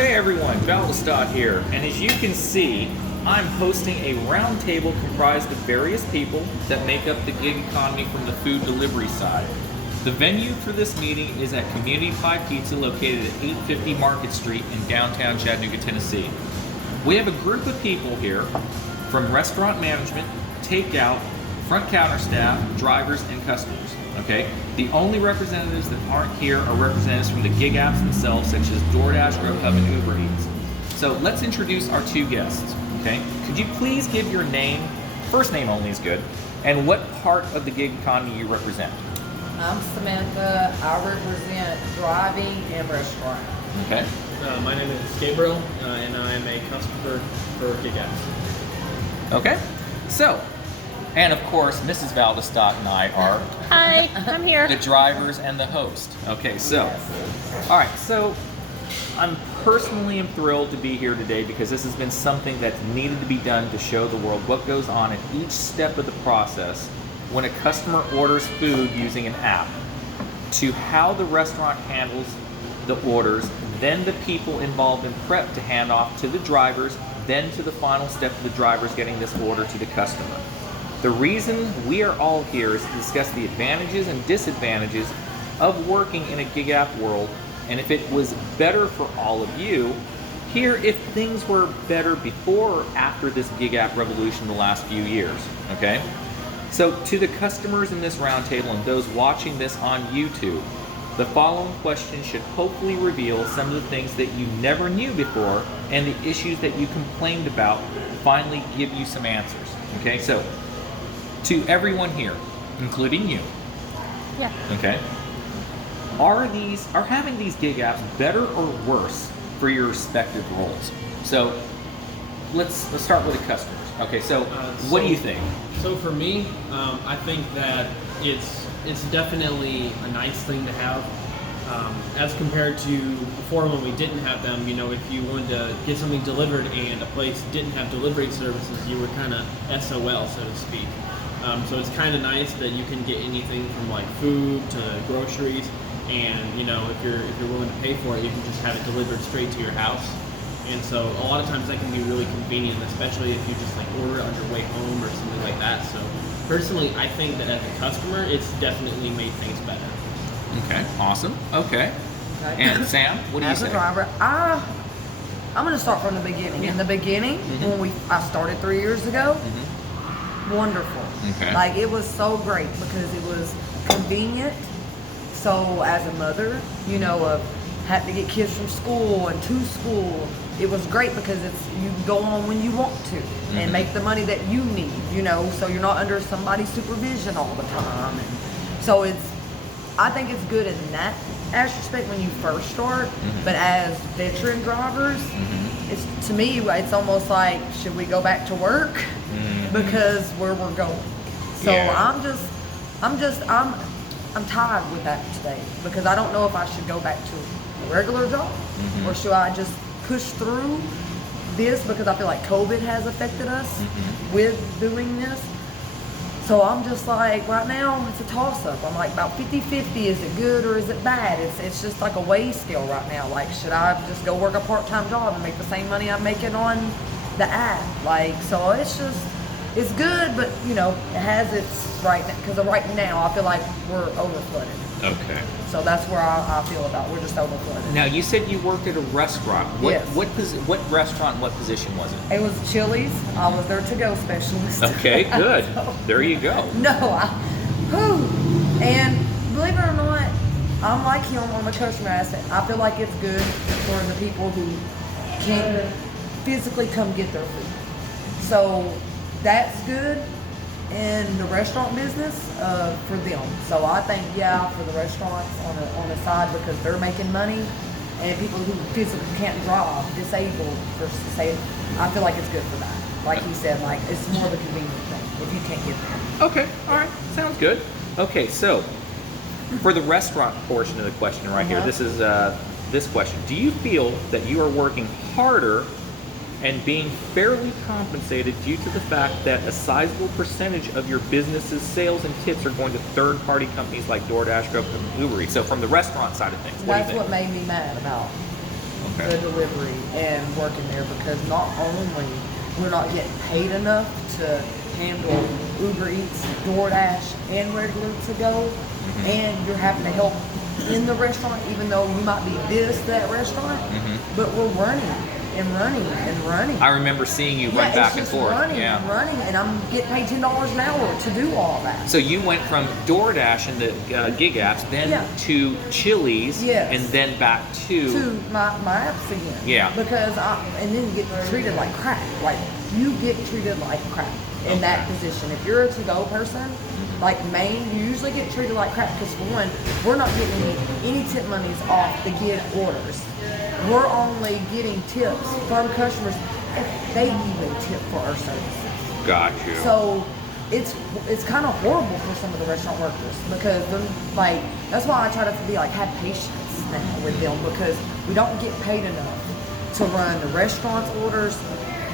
Hey everyone, Doordash here, and as you can see, I'm hosting a roundtable comprised of various people that make up the gig economy from the food delivery side. The venue for this meeting is at Community Pie Pizza located at 850 Market Street in downtown Chattanooga, Tennessee. We have a group of people here from restaurant management, takeout, front counter staff, drivers, and customers. Okay? The only representatives that aren't here are representatives from the gig apps themselves, such as Doordash, Grubhub, and Uber Eats. So let's introduce our two guests. Okay? Could you please give your name, first name only is good, and what part of the gig economy you represent? I'm Samantha. I represent driving and restaurant. Okay. My name is Gabriel, and I am a customer for gig apps. Okay. So, and of course, Mrs. Valdestott and I are Hi, I'm here. the drivers and the host. Okay, so, all right, so I'm personally thrilled to be here today because this has been something that's needed to be done to show the world what goes on at each step of the process when a customer orders food using an app, to how the restaurant handles the orders, then the people involved in prep to hand off to the drivers, then to the final step of the drivers getting this order to the customer. The reason we are all here is to discuss the advantages and disadvantages of working in a gig app world, and if it was better for all of you, here if things were better before or after this gig app revolution the last few years, okay? So to the customers in this roundtable and those watching this on YouTube, the following question should hopefully reveal some of the things that you never knew before and the issues that you complained about, finally give you some answers, okay? So, to everyone here, including you, Yeah. okay, are having these gig apps better or worse for your respective roles? So let's start with the customers. Okay, so what do you think? So for me, I think that it's definitely a nice thing to have. As compared to before when we didn't have them, you know, if you wanted to get something delivered and a place didn't have delivery services, you were kind of SOL, so to speak. So it's kind of nice that you can get anything from like food to groceries, and you know, if you're willing to pay for it, you can just have it delivered straight to your house. And so a lot of times that can be really convenient, especially if you just like order it on your way home or something like that. So personally, I think that as a customer, it's definitely made things better. Okay, awesome. Okay. And Sam, what do you As say? a driver, I'm going to start from the beginning. In the beginning, when I started 3 years ago, wonderful. Okay. Like it was so great because it was convenient. So as a mother, you know, of having to get kids from school and to school, it was great because you can go on when you want to and make the money that you need, you know, so you're not under somebody's supervision all the time. And so I think it's good in that aspect when you first start, but as veteran drivers, to me, it's almost like, should we go back to work? Because where we're going. So Yeah. I'm tired with that today because I don't know if I should go back to a regular job or should I just push through this because I feel like COVID has affected us with doing this. So I'm just like, right now, it's a toss-up. I'm like about 50-50. Is it good or is it bad? It's just like a weigh scale right now. Like, should I just go work a part-time job and make the same money I'm making on the app? Like, so it's good, but, you know, it has its right now. Because right now, I feel like we're over-flooded. Okay. So that's where I feel about. We're just over-flooded. Now, you said you worked at a restaurant. Yes. What restaurant, what position was it? It was Chili's. I was their to-go specialist. Okay, good. There you go. And believe it or not, I'm like him on the customer aspect. I feel like it's good for the people who can't physically come get their food. So that's good in the restaurant business for them. So I think, for the restaurants on the side because they're making money, and people who physically can't drive, disabled, I feel like it's good for that. Like he said, like it's more of a convenient thing if you can't get there. Okay, all right, sounds good. Okay, so for the restaurant portion of the question right here, this is this question. Do you feel that you are working harder and being fairly compensated due to the fact that a sizable percentage of your business's sales and tips are going to third-party companies like Doordash, Grubhub, and Uber Eats? So from the restaurant side of things, what do you That's think? what made me mad about the delivery and working there, because not only we're not getting paid enough to handle Uber Eats, DoorDash, and regular to go, and you're having to help in the restaurant, even though you might be that restaurant, but we're running and running and running. I remember seeing you run back and forth. Running and running, and I'm getting paid $10 an hour to do all that. So you went from DoorDash and the gig apps, then to Chili's, and then back to my apps again. Yeah. Because and then you get treated like crap. Like, you get treated like crap in that position. If you're a to-go person, like Maine, you usually get treated like crap because, for one, we're not getting any tip monies off the gig orders. We're only getting tips from customers if they even tip for our services. Got you. So it's kind of horrible for some of the restaurant workers, because they're like, that's why I try to be like, have patience now with them, because we don't get paid enough to run the restaurant's orders,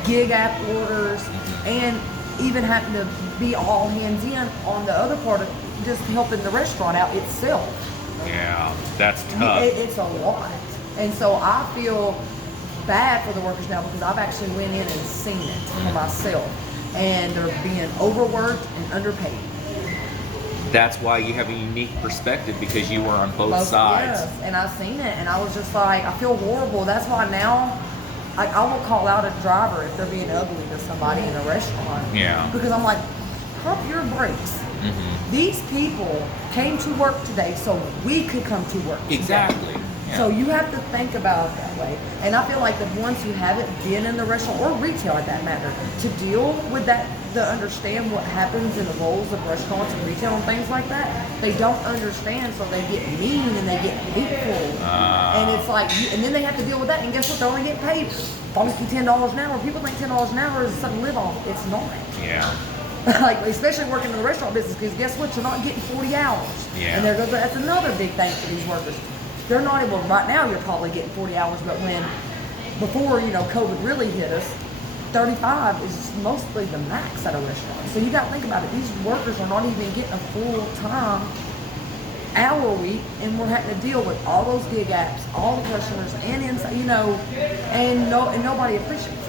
gig app orders, and even having to be all hands in on the other part of just helping the restaurant out itself. Yeah, that's tough. It's a lot. And so I feel bad for the workers now, because I've actually went in and seen it for myself. And they're being overworked and underpaid. That's why you have a unique perspective, because you were on both sides. Yes, and I've seen it, and I was just like, I feel horrible. That's why now I will call out a driver if they're being ugly to somebody in a restaurant. Yeah. Because I'm like, pump your brakes. These people came to work today so we could come to work today. Exactly. Yeah. So you have to think about it that way. And I feel like the ones who haven't been in the restaurant, or retail at that matter, to deal with that, to understand what happens in the roles of restaurants and retail and things like that, they don't understand, so they get mean and they get hateful. And it's like, and then they have to deal with that, and guess what? They're only getting paid funky $10 an hour. People think $10 an hour is something to live off. It's not. Yeah. Like, especially working in the restaurant business, because guess what? You're not getting 40 hours. Yeah. And that's another big thing for these workers. They're not able, right now you're probably getting 40 hours, but before, COVID really hit us, 35 is mostly the max at a restaurant. So you got to think about it. These workers are not even getting a full-time hour week, and we're having to deal with all those gig apps, all the customers, and inside, and nobody appreciates it.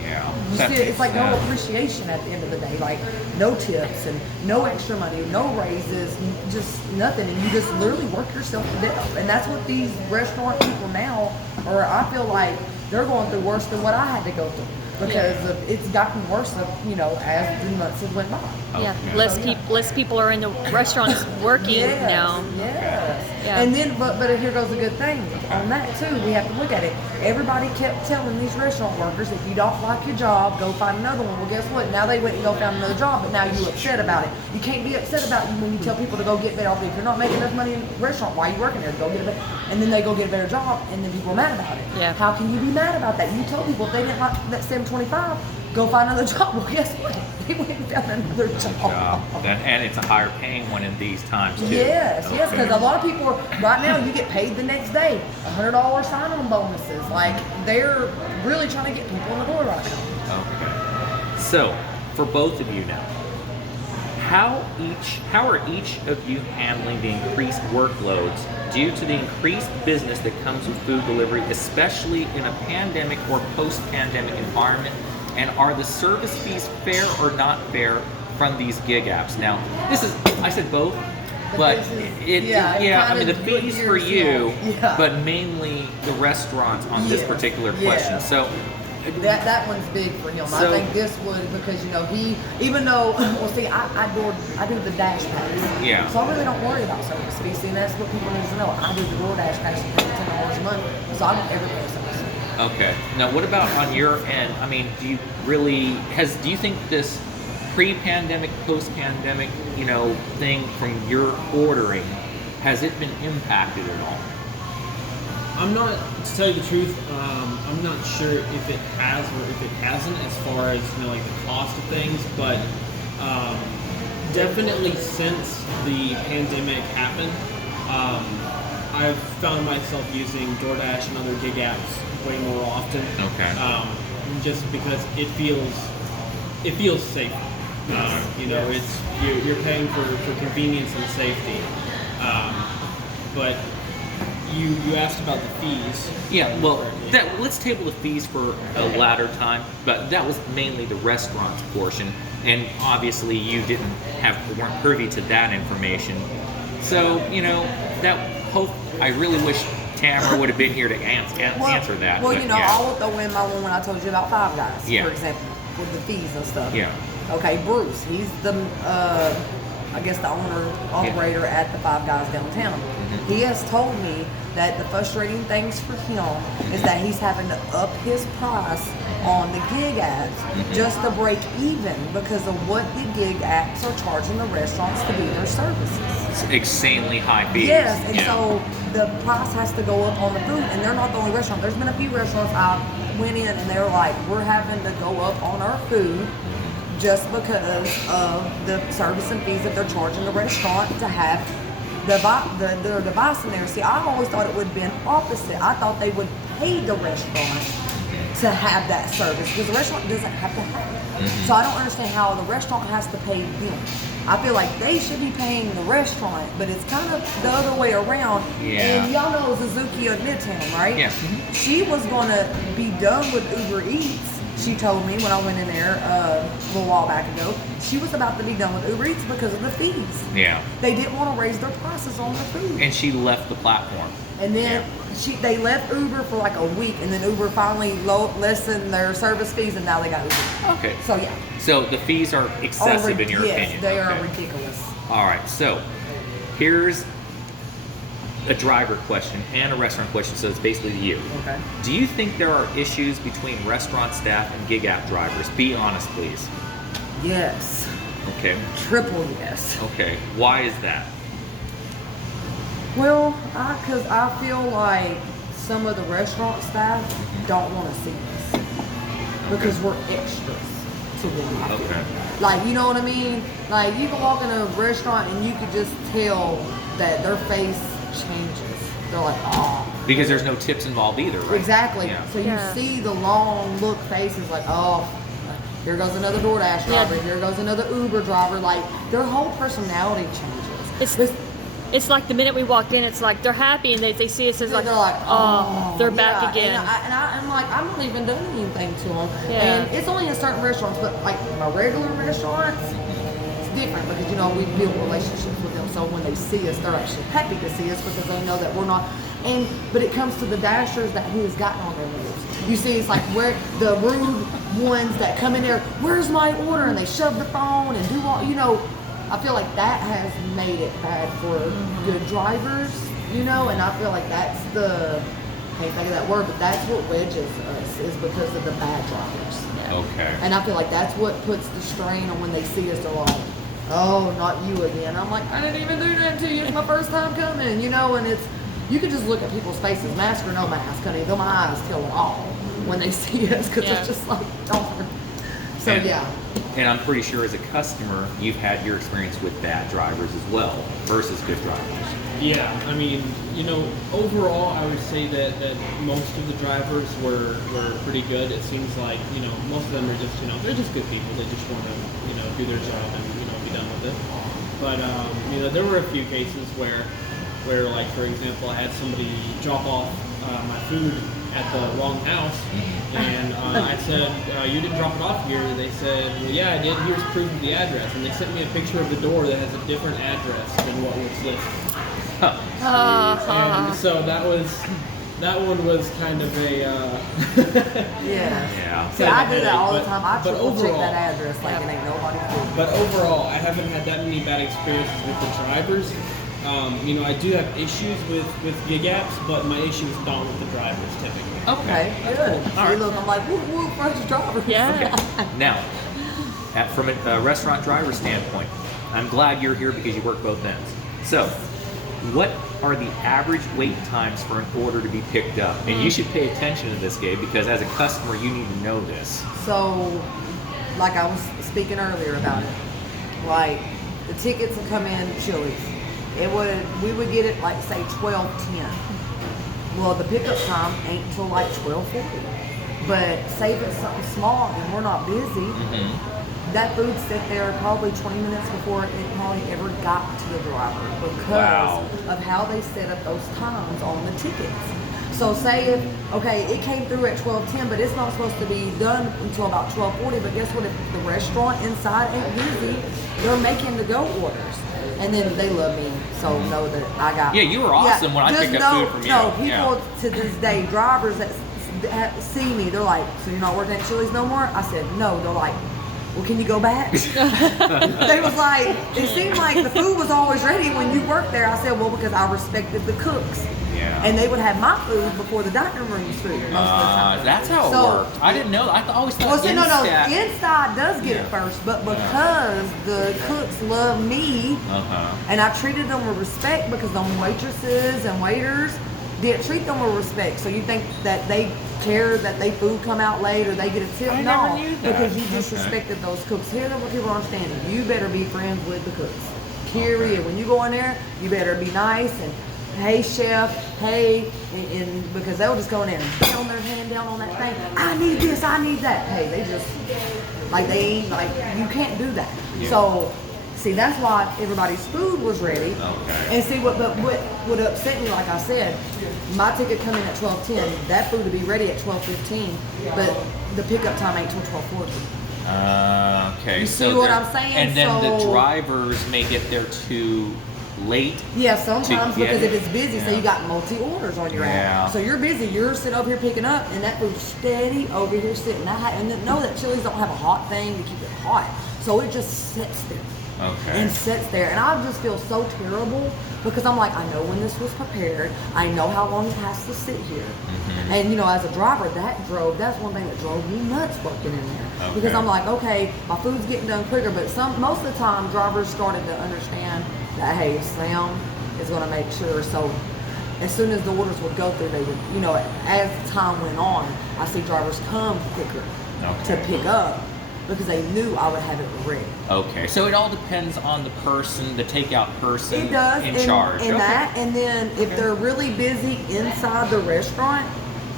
Yeah. It's like no appreciation at the end of the day, like no tips and no extra money, no raises, just nothing, and you just literally work yourself to death. And that's what these restaurant people now, or I feel like they're going through worse than what I had to go through, because it's gotten worse, as the months have went by. Yeah, less people are in the restaurants working now. Yes. Yeah. And then, but here goes a good thing on that too. We have to look at it. Everybody kept telling these restaurant workers, if you don't like your job, go find another one. Well, guess what? Now they went and go find another job, but now you're upset about it. You can't be upset about it when you tell people to go get better. If you're not making enough money in the restaurant, why are you working there? Go get a better. And then they go get a better job, and then people are mad about it. Yeah. How can you be mad about that? You told people if they didn't like that $7.25, go find another job. Well, guess what? They went and found another job. And it's a higher paying one in these times too. Yes, because a lot of people right now, you get paid the next day, $100 sign-on bonuses. Like, they're really trying to get people in the door right now. Okay. So, for both of you now, how are each of you handling the increased workloads due to the increased business that comes with food delivery, especially in a pandemic or post-pandemic environment? And are the service fees fair or not fair from these gig apps? Now, I said both, but the fees for you, but mainly the restaurants on this particular question. So that one's big for him. I think this would, because he, even though, I do the Dash pass. Yeah. So I really don't worry about service fees. See, and that's what people need to know. I do the Doordash pass for $10 a month, so I don't ever pay service. Okay. Now, what about on your end? I mean, do you think this pre-pandemic, post-pandemic, thing from your ordering, has it been impacted at all? To tell you the truth, I'm not sure if it has or if it hasn't, as far as like the cost of things, but definitely since the pandemic happened, I've found myself using DoorDash and other gig apps way more often. Okay. Just because it feels safe. It's you're paying for convenience and safety. But You asked about the fees. Yeah, well, let's table the fees for a latter time, but that was mainly the restaurant's portion, and obviously you weren't privy to that information. So, I really wish Tamara would have been here to answer that. Well, but, I will throw in my one when I told you about Five Guys, Yeah. for example, with the fees and stuff. Yeah. Okay, Bruce, he's the, I guess the owner, operator at the Five Guys downtown. Mm-hmm. He has told me that the frustrating things for him is that he's having to up his price on the gig apps just to break even because of what the gig apps are charging the restaurants to be their services. It's insanely high fees. Yes, and Yeah. so the price has to go up on the food, and they're not the only restaurant. There's been a few restaurants I went in and they're like, we're having to go up on our food just because of the service and fees that they're charging the restaurant to have their device in there. See, I always thought it would have been opposite. I thought they would pay the restaurant to have that service because the restaurant doesn't have to have it. So I don't understand how the restaurant has to pay them. I feel like they should be paying the restaurant, but it's kind of the other way around. Yeah. And y'all know Suzuki at Midtown, right? Yeah. She was going to be done with Uber Eats. She told me when I went in there a little while back ago, she was about to be done with Uber Eats because of the fees. Yeah. They didn't want to raise their prices on the food. And she left the platform. And then they left Uber for like a week, and then Uber finally lessened their service fees, and now they got Uber. Okay. So yeah. So the fees are excessive in your opinion. Yes, they are Okay. ridiculous. All right. So here's a driver question and a restaurant question. So it's basically to you. Okay. Do you think there are issues between restaurant staff and gig app drivers? Be honest, please. Yes. Okay. Triple yes. Okay. Why is that? Well, because I feel like some of the restaurant staff don't want to see us because we're extras to them. I feel. Okay. Like, you know what I mean? Like, you can walk in a restaurant and you could just tell that their face changes. They're like, oh. Because there's no tips involved either, right? Exactly. Yeah. So you Yeah. see the long look faces like, oh, here goes another Doordash driver, here goes another Uber driver. Like, their whole personality changes. It's like the minute we walk in, it's like they're happy and they see us as like, they're like, oh, they're yeah. back again. I'm like, I haven't even done anything to them. Yeah. And it's only in certain restaurants, but like my regular restaurants, it's different because, we build relationships with them. So when they see us, they're actually happy to see us because they know that we're not. But it comes to the dashers that he has gotten on their nerves. You see, it's like where the rude ones that come in there, where's my order? And they shove the phone and do all, I feel like that has made it bad for good drivers, and I feel like that's I can't think of that word, but that's what wedges us, is because of the bad drivers. Okay. And I feel like that's what puts the strain on when they see us, they're like, oh, not you again. I'm like, I didn't even do that to you, it's my first time coming, and you can just look at people's faces, mask or no mask, honey, my eyes tell it all when they see us, because it's just like, darn. So And I'm pretty sure as a customer, you've had your experience with bad drivers as well versus good drivers. Yeah, I mean, overall, I would say that most of the drivers were pretty good. It seems like, most of them are just, they're just good people. They just want to, do their job and, be done with it. But, there were a few cases where like, for example, I had somebody drop off my food at the wrong house, and I said, you didn't drop it off here. They said, well, yeah, I did. Here's proof of the address. And they sent me a picture of the door that has a different address than what was listed. And so that one was kind of a... Yeah. See, I do that all the time. I but triple check overall- that address like it ain't nobody's business. But overall, I haven't had that many bad experiences with the drivers. I do have issues with gig apps, but my issues don't with the drivers typically. Okay, good. All right. Look, I'm like, whoop, whoop, fresh drivers. Yeah. Now, from a restaurant driver standpoint, I'm glad you're here because you work both ends. So, what are the average wait times for an order to be picked up? And you should pay attention to this, Gabe, because as a customer, you need to know this. So, like I was speaking earlier about it, like the tickets will come in Chili's. We would get it like say 12:10. Well, the pickup time ain't until like 12:40. But say if it's something small and we're not busy, that food sat there probably 20 minutes before it probably ever got to the driver because of how they set up those times on the tickets. So say it came through at 12:10, but it's not supposed to be done until about 12:40. But guess what? If the restaurant inside ain't busy, they're making to-go orders. And then they love me, so know that I got. Yeah, you were awesome when I picked up food from you. No, people to this day, drivers that see me, they're like, "So you're not working at Chili's no more?" I said, "No." They're like, "Well, can you go back?" They was like, it seemed like the food was always ready when you worked there. I said, "Well, because I respected the cooks." Yeah. And they would have my food before the dining room's food most of the time. That's how it worked. I didn't know. I always thought inside does get it first, but because the cooks love me, and I treated them with respect because them waitresses and waiters did treat them with respect. So you think that they care that they food come out late or they get a tip? I No, never knew that. because you disrespected those cooks. Here's what people are understanding. You better be friends with the cooks. Period. When you go in there, you better be nice and, "Hey chef, hey," and because they'll just go in there and pound their hand down on that thing. "I need this, I need that." Hey, they just you can't do that. Yeah. So see, that's why everybody's food was ready. Okay. And see what upset me, like I said, my ticket come in at 12:10. That food would be ready at 12:15, but the pickup time ain't till 12:40. Okay. You see what I'm saying? And then the drivers may get there too late. Yeah, sometimes because if it's busy, Yeah. so you got multi-orders on your app. So you're busy, you're sitting over here picking up, and that food's steady over here sitting. And know that Chili's don't have a hot thing to keep it hot, so it just sits there. Okay. And sits there, and I just feel so terrible because I'm like, I know when this was prepared, I know how long it has to sit here, and as a driver, that's one thing that drove me nuts working in there because I'm like, okay, my food's getting done quicker, but most of the time, drivers started to understand that hey, Sam is going to make sure. So as soon as the orders would go through, they would, as time went on, I see drivers come quicker to pick up because they knew I would have it ready. Okay, so it all depends on the person, the takeout person It does, in charge. And then if they're really busy inside the restaurant,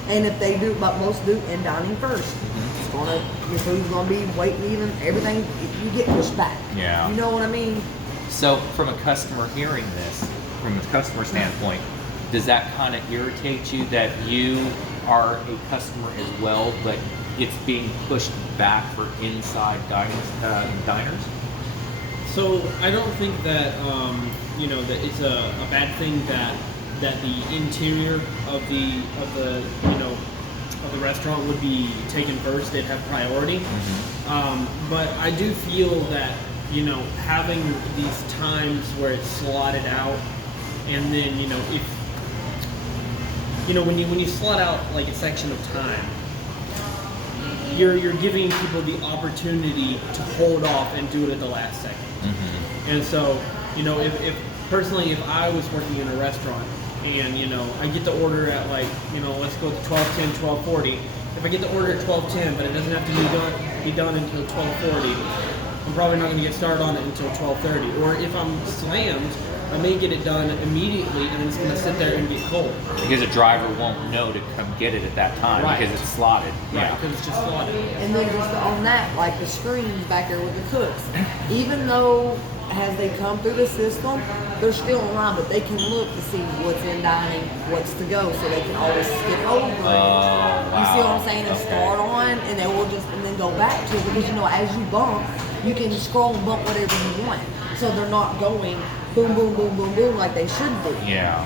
and if they do, but most do in dining first, your food's gonna be waiting even, everything, you get pushed back. Yeah. You know what I mean? So from a customer hearing this, from a customer standpoint, does that kind of irritate you that you are a customer as well, but it's being pushed back for inside diners? So I don't think that that it's a bad thing that the interior of the restaurant would be taken first. They'd have priority. But I do feel that having these times where it's slotted out, and then if when you slot out like a section of time, you're giving people the opportunity to hold off and do it at the last second. And so if I was working in a restaurant and I get the order at let's go to 12:10, 12:40. If I get the order at 12:10, but it doesn't have to be done until 12:40, I'm probably not going to get started on it until 12:30. Or if I'm slammed, I may get it done immediately, and it's going to sit there and get cold. Because a driver won't know to come get it at that time because it's slotted. Right, because it's just slotted. And then just on that, like the screens back there with the cooks, even though as they come through the system, they're still online, but they can look to see what's in dining, what's to go, so they can always skip over it. You see what I'm saying? And start on, and they will and then go back to it because as you bump, you can scroll and bump whatever you want, so they're not going boom, boom, boom, boom, boom like they should do. Yeah.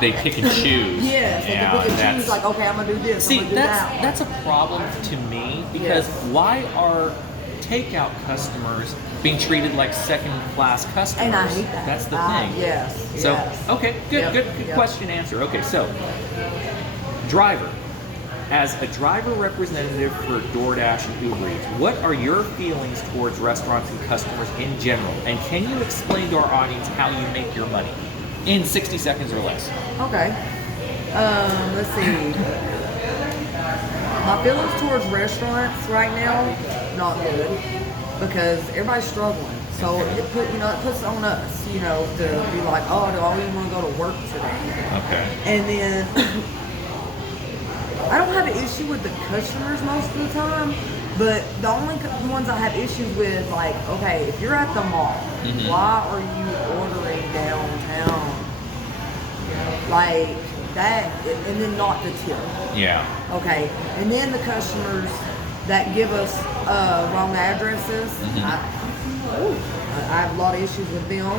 They pick and choose. Yes, they pick and choose. Like, okay, I'm gonna do this. See, I'm gonna do that. that's a problem to me because why are takeout customers being treated like second-class customers? And I hate that. That's the thing. Yes. So yes. okay, good question answer. Okay, so driver. As a driver representative for Doordash and Uber Eats, what are your feelings towards restaurants and customers in general? And can you explain to our audience how you make your money in 60 seconds or less? Okay. Let's see. My feelings towards restaurants right now, not good, because everybody's struggling. So it puts on us, to be like, oh, do I even want to go to work today? Okay. And then I don't have an issue with the customers most of the time, But the only ones I have issues with, like, okay, if you're at the mall, why are you ordering downtown? Like that, and then not the tip. Yeah. Okay, and then the customers that give us wrong addresses, I have a lot of issues with them.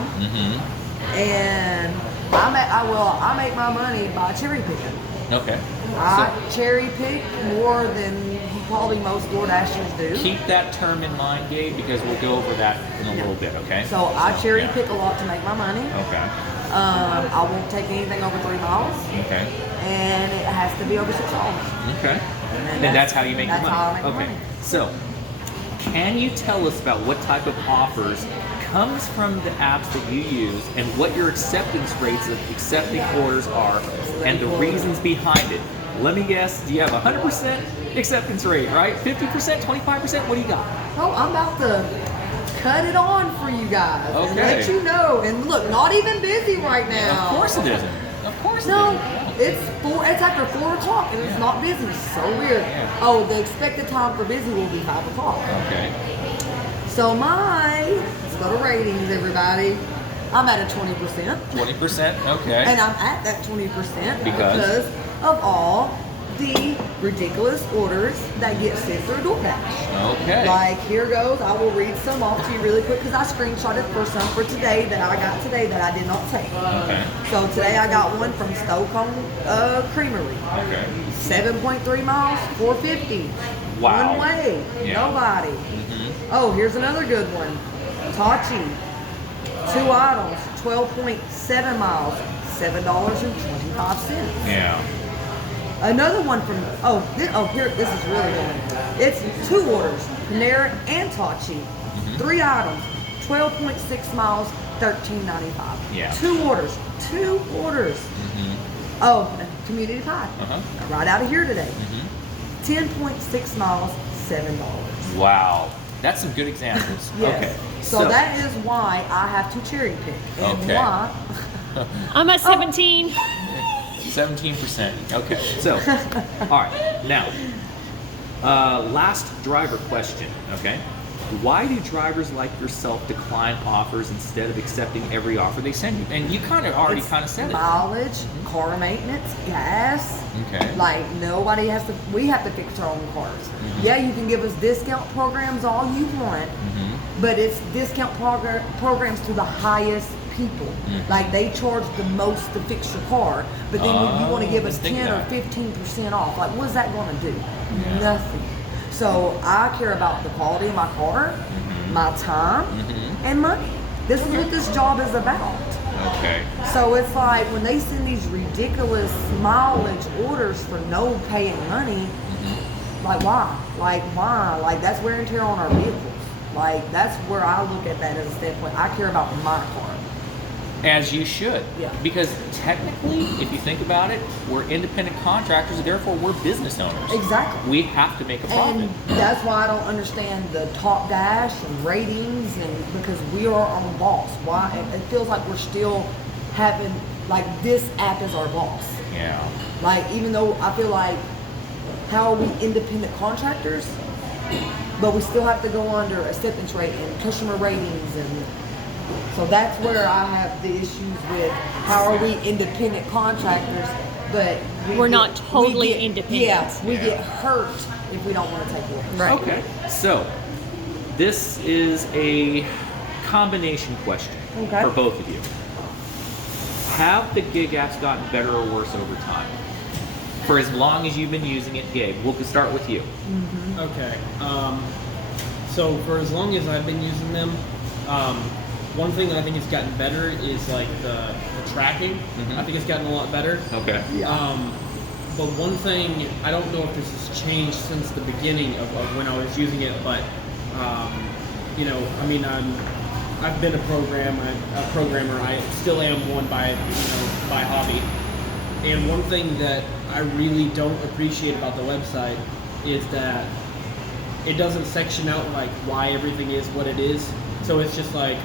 And I make my money by cherry picking. Okay. I cherry pick more than probably most DoorDashers do. Keep that term in mind, Gabe, because we'll go over that in a little bit, okay? So I cherry pick a lot to make my money. Okay. I won't take anything over 3 miles. Okay. And it has to be over $6. Okay. And that's how you make your money. That's how I make okay. money. So, can you tell us about what type of offers comes from the apps that you use and what your acceptance rates of accepting orders are and the reasons behind it? Let me guess, do you have 100% acceptance rate, right? 50%, 25%? What do you got? Oh, I'm about to cut it on for you guys and Okay. let you know. And look, not even busy right now. Of course it isn't. Of course it No, isn't. it's after 4 o'clock and it's not busy. So weird. Yeah. Oh, the expected time for busy will be 5 o'clock. Okay. So let's go to ratings, everybody. I'm at a 20%. 20%? Okay. And I'm at that 20% Because of all the ridiculous orders that get sent through DoorDash. Okay. Like, here goes. I will read some off to you really quick because I screenshotted for some for today that I got today that I did not take. Okay. So today I got one from Stokehome Creamery. Okay. 7.3 miles, 450. Wow. One way. Yeah. Nobody. Oh, here's another good one. Tachi. 2 items, 12.7 miles, $7.25. Yeah. Another one from, here, this is really good. It's 2 orders, Panera and Tachi. 3 items, 12.6 miles, $13.95. Yeah. 2 orders. Oh, community pie. Right out of here today. 10.6 miles, $7. Wow. That's some good examples. Yes. Okay. So that is why I have to cherry pick. And Okay. why? I'm at 17. 17%. Okay. So, all right. Now, last driver question. Okay. Why do drivers like yourself decline offers instead of accepting every offer they send you? And you kind of already It's said it. mileage, car maintenance, gas. Okay. Like we have to fix our own cars. Yeah, you can give us discount programs all you want, but it's discount programs to the highest people. Like they charge the most to fix your car, but then you want to give us 10 or 15% off. Like what's that going to do? Yeah. Nothing. So I care about the quality of my car, my time, and money. This is what this job is about. Okay. So it's like when they send these ridiculous mileage orders for no paying money, like why? Like that's wear and tear on our vehicles. Like that's where I look at that as a standpoint. I care about my car. As you should. Yeah. Because technically, if you think about it, we're independent contractors, therefore we're business owners. Exactly. We have to make a profit. And that's why I don't understand the top dash and ratings, and because we are our own boss. Why it feels like we're still having like this app is our boss. Yeah. Like even though I feel like how are we independent contractors, but we still have to go under acceptance rate and customer ratings, and so that's where I have the issues with how are we independent contractors, but We're not totally independent. Yeah, we get hurt if we don't want to take orders. Right. Okay. So, this is a combination question for both of you. Have the gig apps gotten better or worse over time? For as long as you've been using it, Gabe, we'll start with you. Okay. So for as long as I've been using them, one thing that I think has gotten better is like the tracking. I think it's gotten a lot better. Okay. But one thing, I don't know if this has changed since the beginning of when I was using it, but you know, I mean, I've been a programmer. I still am one by hobby. And one thing that I really don't appreciate about the website is that it doesn't section out like why everything is what it is. So it's just like,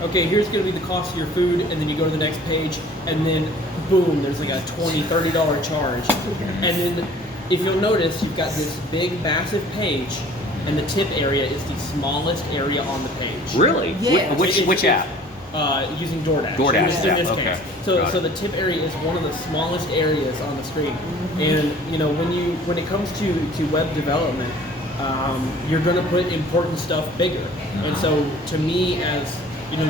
okay, here's going to be the cost of your food, and then you go to the next page, and then boom, there's like a $20, $30 charge. And then if you'll notice, you've got this big, massive page, and the tip area is the smallest area on the page. Really? Yes. Which app? Using Doordash. Doordash, In this okay. case. So Got it. the tip area is one of the smallest areas on the screen. And when it comes to web development, you're going to put important stuff bigger. And so to me, as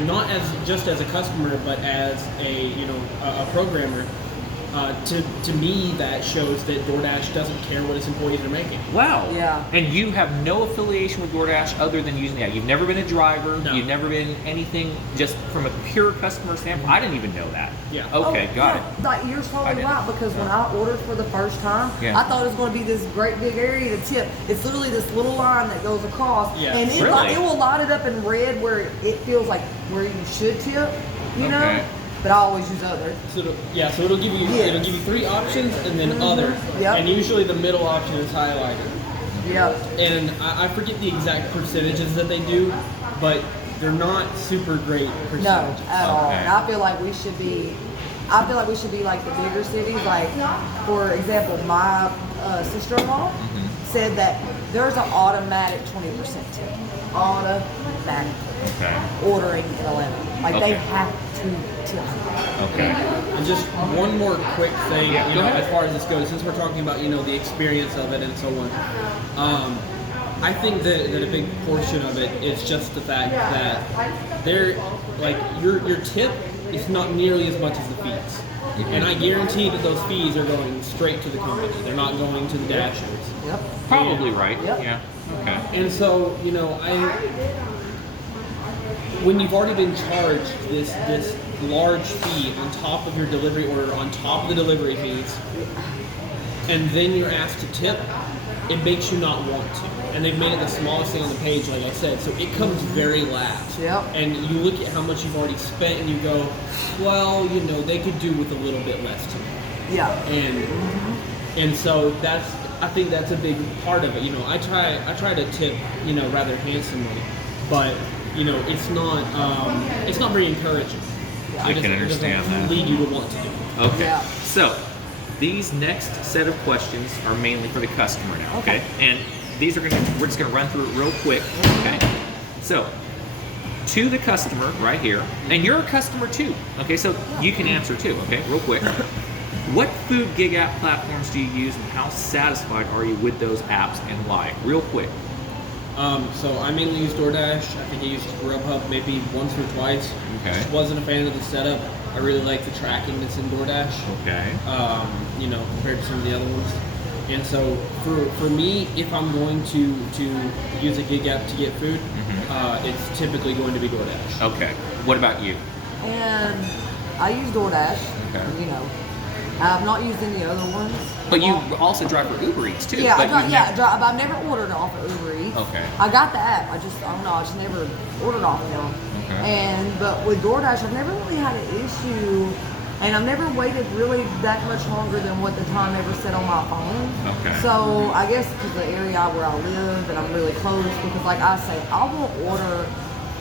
not as just as a customer, but as a programmer, to me that shows that DoorDash doesn't care what its employees are making. Wow. Yeah. And you have no affiliation with DoorDash other than using the app. You've never been a driver. No. You've never been anything. Just from a pure customer standpoint. I didn't even know that. Yeah. Okay, got it. Like, you're I totally didn't. right, because when I ordered for the first time, Yeah. I thought it was going to be this great big area to tip. It's literally this little line that goes across, Yeah. and it, Really? it will light it up in red where it feels like where you should tip, know? Okay. But I always use other. So it'll give you Yes. it'll give you 3 options and then other. Yep. And usually the middle option is highlighted. Yep. And I forget the exact percentages that they do, but they're not super great No, percentages. at all. Okay. And I feel like we should be. Like the bigger cities. Like, for example, my sister-in-law said that there's an automatic 20% tip. Automatic. Okay. Ordering in 11. Like, Okay. they have to tip. Okay. And just one more quick thing, Yeah, go ahead. as far as this goes, since we're talking about the experience of it and so on. I think that a big portion of it is just the fact that they're like your tip is not nearly as much as the fees. And I guarantee that those fees are going straight to the company. They're not going to the dashers. Yep. Probably right. Yep. Yeah. Okay. And so, when you've already been charged this large fee on top of your delivery order, on top of the delivery fees, and then you're asked to tip, it makes you not want to. And they've made it the smallest thing on the page, like I said, so it comes very last. Yep. And you look at how much you've already spent and you go, well, they could do with a little bit less to me. Yeah. And so I think that's a big part of it. I try to tip, rather handsomely, but it's not very encouraging. I can understand that. Lead you to want to do it. Okay. Yeah. So these next set of questions are mainly for the customer now. Okay. Okay. And we're just gonna run through it real quick. Okay. So to the customer right here, and you're a customer too. Okay. So you can answer too. Okay. Real quick. What food gig app platforms do you use, and how satisfied are you with those apps, and why? Real quick. So I mainly use DoorDash. I think I used Grubhub maybe once or twice. Okay. Just wasn't a fan of the setup. I really like the tracking that's in DoorDash. Okay. Compared to some of the other ones. And so for me, if I'm going to use a gig app to get food, it's typically going to be DoorDash. Okay. What about you? And I use DoorDash. Okay. I've not used any other ones. But you also drive for Uber Eats too. Yeah, but I you've drive, but I've never ordered off of Uber Eats. Okay. I got the app. I don't know. I just never ordered off of them. Okay. But with DoorDash, I've never really had an issue, and I've never waited really that much longer than what the time ever said on my phone. Okay. So I guess because the area where I live and I'm really close, because like I say, I won't order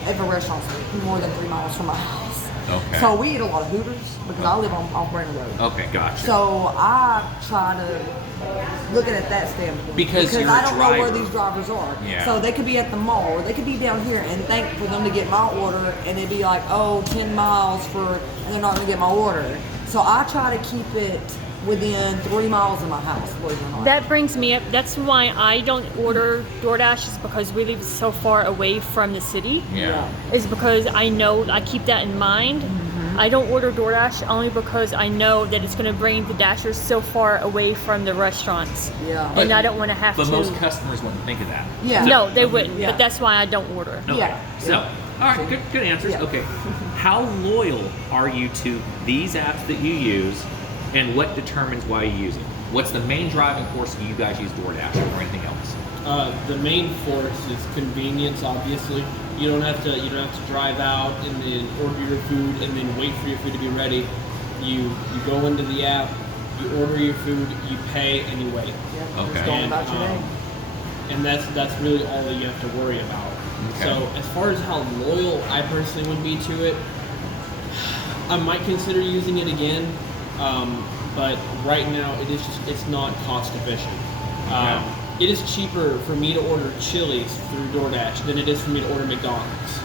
if a restaurant's more than 3 miles from my house. Okay. So we eat a lot of Hooters because I live on Brandon Road. Okay, gotcha. So I try to look at it that standpoint. Because you're a I don't know where driver. these drivers are. Yeah. So they could be at the mall, or they could be down here, and think for them to get my order, and it'd be like, 10 miles and they're not going to get my order. So I try to keep it within 3 miles of my house, believe it or not. That brings me up. That's why I don't order DoorDash, is because we live so far away from the city. Yeah. Is because I know I keep that in mind. I don't order DoorDash only because I know that it's going to bring the Dashers so far away from the restaurants. Yeah. And I don't want to have But to. most customers wouldn't think of that. Yeah. No, they wouldn't. Yeah. But that's why I don't order. Okay. Yeah. So, all right, good answers. Yeah. Okay. How loyal are you to these apps that you use, and what determines why you use it? What's the main driving force you guys use DoorDash or anything else? The main force is convenience. Obviously, you don't have to drive out and then order your food and then wait for your food to be ready. You go into the app, you order your food, you pay, and you wait. Yeah. Okay. Just going about your day. And that's really all that you have to worry about. Okay. So as far as how loyal I personally would be to it, I might consider using it again. But right now it's not cost efficient. it is cheaper for me to order Chili's through DoorDash than it is for me to order McDonald's.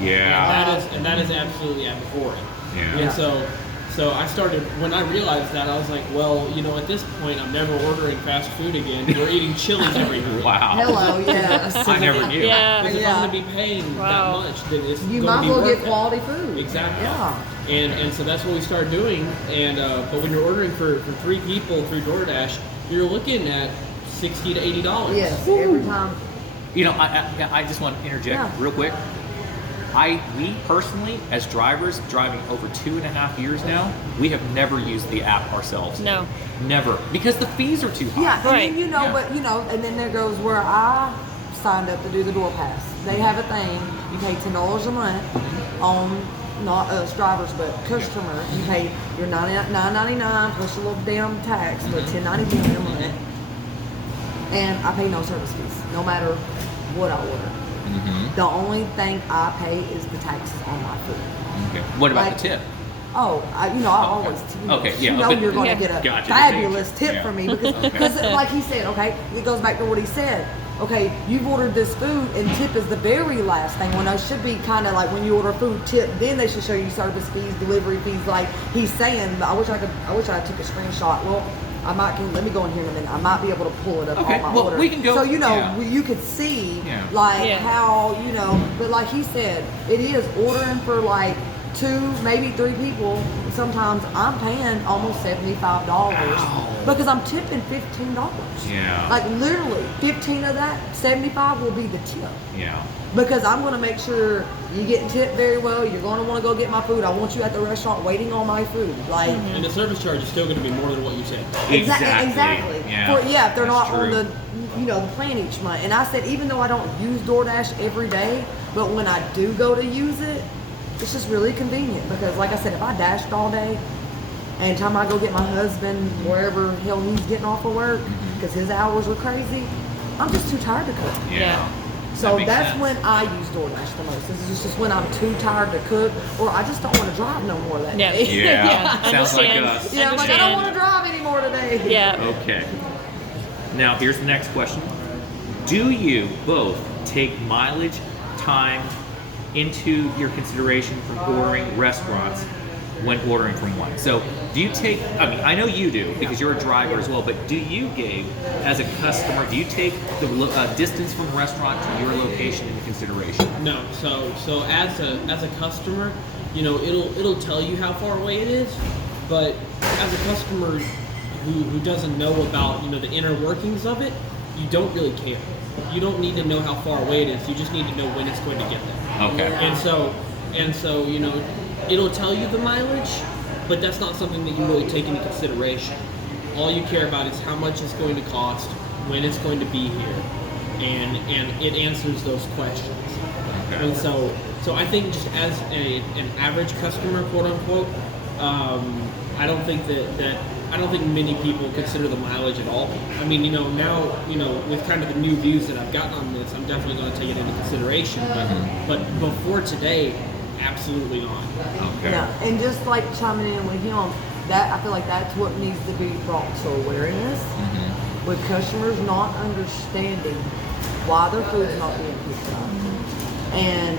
Yeah. And that is absolutely abhorrent. Yeah. And so I started, when I realized that, I was like, well, you know, at this point, I'm never ordering fast food again. We're eating Chili's every week. Wow. Hello, yeah. I never knew. Yeah. Because if I'm going to be paying that much, then it's You going might to as be well worth get it. quality food. Exactly. Yeah. And so that's what we started doing. And but when you're ordering for 3 people through DoorDash, you're looking at $60 to $80. Yes, every time. You know, I just want to interject real quick. We personally, as drivers, driving over 2.5 years now, we have never used the app ourselves. No. Never. Because the fees are too high. Yeah, and Right. then, but and then there goes where I signed up to do the door pass. They have a thing, you pay $10 a month on not us drivers, but customer. You pay your $9.99 plus a little damn tax, but $10.99 a month. And I pay no service fees, no matter what I order. The only thing I pay is the taxes on my food. Okay. What about Like- the tip? Oh, I always, Okay, yeah, you're going to get a Gotcha. fabulous tip Yeah. from me because like he said, okay, it goes back to what he said. Okay, you've ordered this food and tip is the very last thing when it should be kind of like when you order food tip, then they should show you service fees, delivery fees, like he's saying. But I wish I took a screenshot. Well, let me go in here in a minute. I might be able to pull it up Okay, on my well, order. we can go- So yeah. you could see Yeah. how but like he said, it is ordering for like 2, maybe 3 people. Sometimes I'm paying almost $75 Ow. because I'm tipping $15. Yeah. Like literally, 15 of that 75 will be the tip. Yeah. Because I'm going to make sure you get tipped very well. You're going to want to go get my food. I want you at the restaurant waiting on my food. Like And the service charge is still going to be more than what you said. exactly. Yeah. If they're That's not on true. the plan each month. And I said, even though I don't use DoorDash every day, but when I do go to use it, it's just really convenient because, like I said, if I dashed all day, and time I go get my husband wherever hell he's getting off of work because his hours are crazy, I'm just too tired to cook. Yeah. So That makes that's sense. when I use DoorDash the most. This is just when I'm too tired to cook, or I just don't want to drive no more that Yeah. day. Yeah. Sounds like Understand. us. Yeah, I'm like, I don't want to drive anymore today. Yeah. Okay. Now, here's the next question. Do you both take mileage time into your consideration for ordering restaurants when ordering from one? So, do you take, I know you do because you're a driver as well, but do you, Gabe, as a customer, do you take the distance from restaurant to your location into consideration? No. So as a customer, it'll tell you how far away it is, but as a customer who doesn't know about the inner workings of it, you don't really care. You don't need to know how far away it is. You just need to know when it's going to get there. Okay. Yeah. And so it'll tell you the mileage, but that's not something that you really take into consideration. All you care about is how much it's going to cost, when it's going to be here, and it answers those questions. Okay. And so I think just as an average customer, quote unquote, I don't think many people consider the mileage at all. I mean, now, with kind of the new views that I've gotten on this, I'm definitely going to take it into consideration. But before today, absolutely not. Okay. Yeah, and just like chiming in with him, that I feel like that's what needs to be brought to awareness with customers not understanding why their food's not being picked up and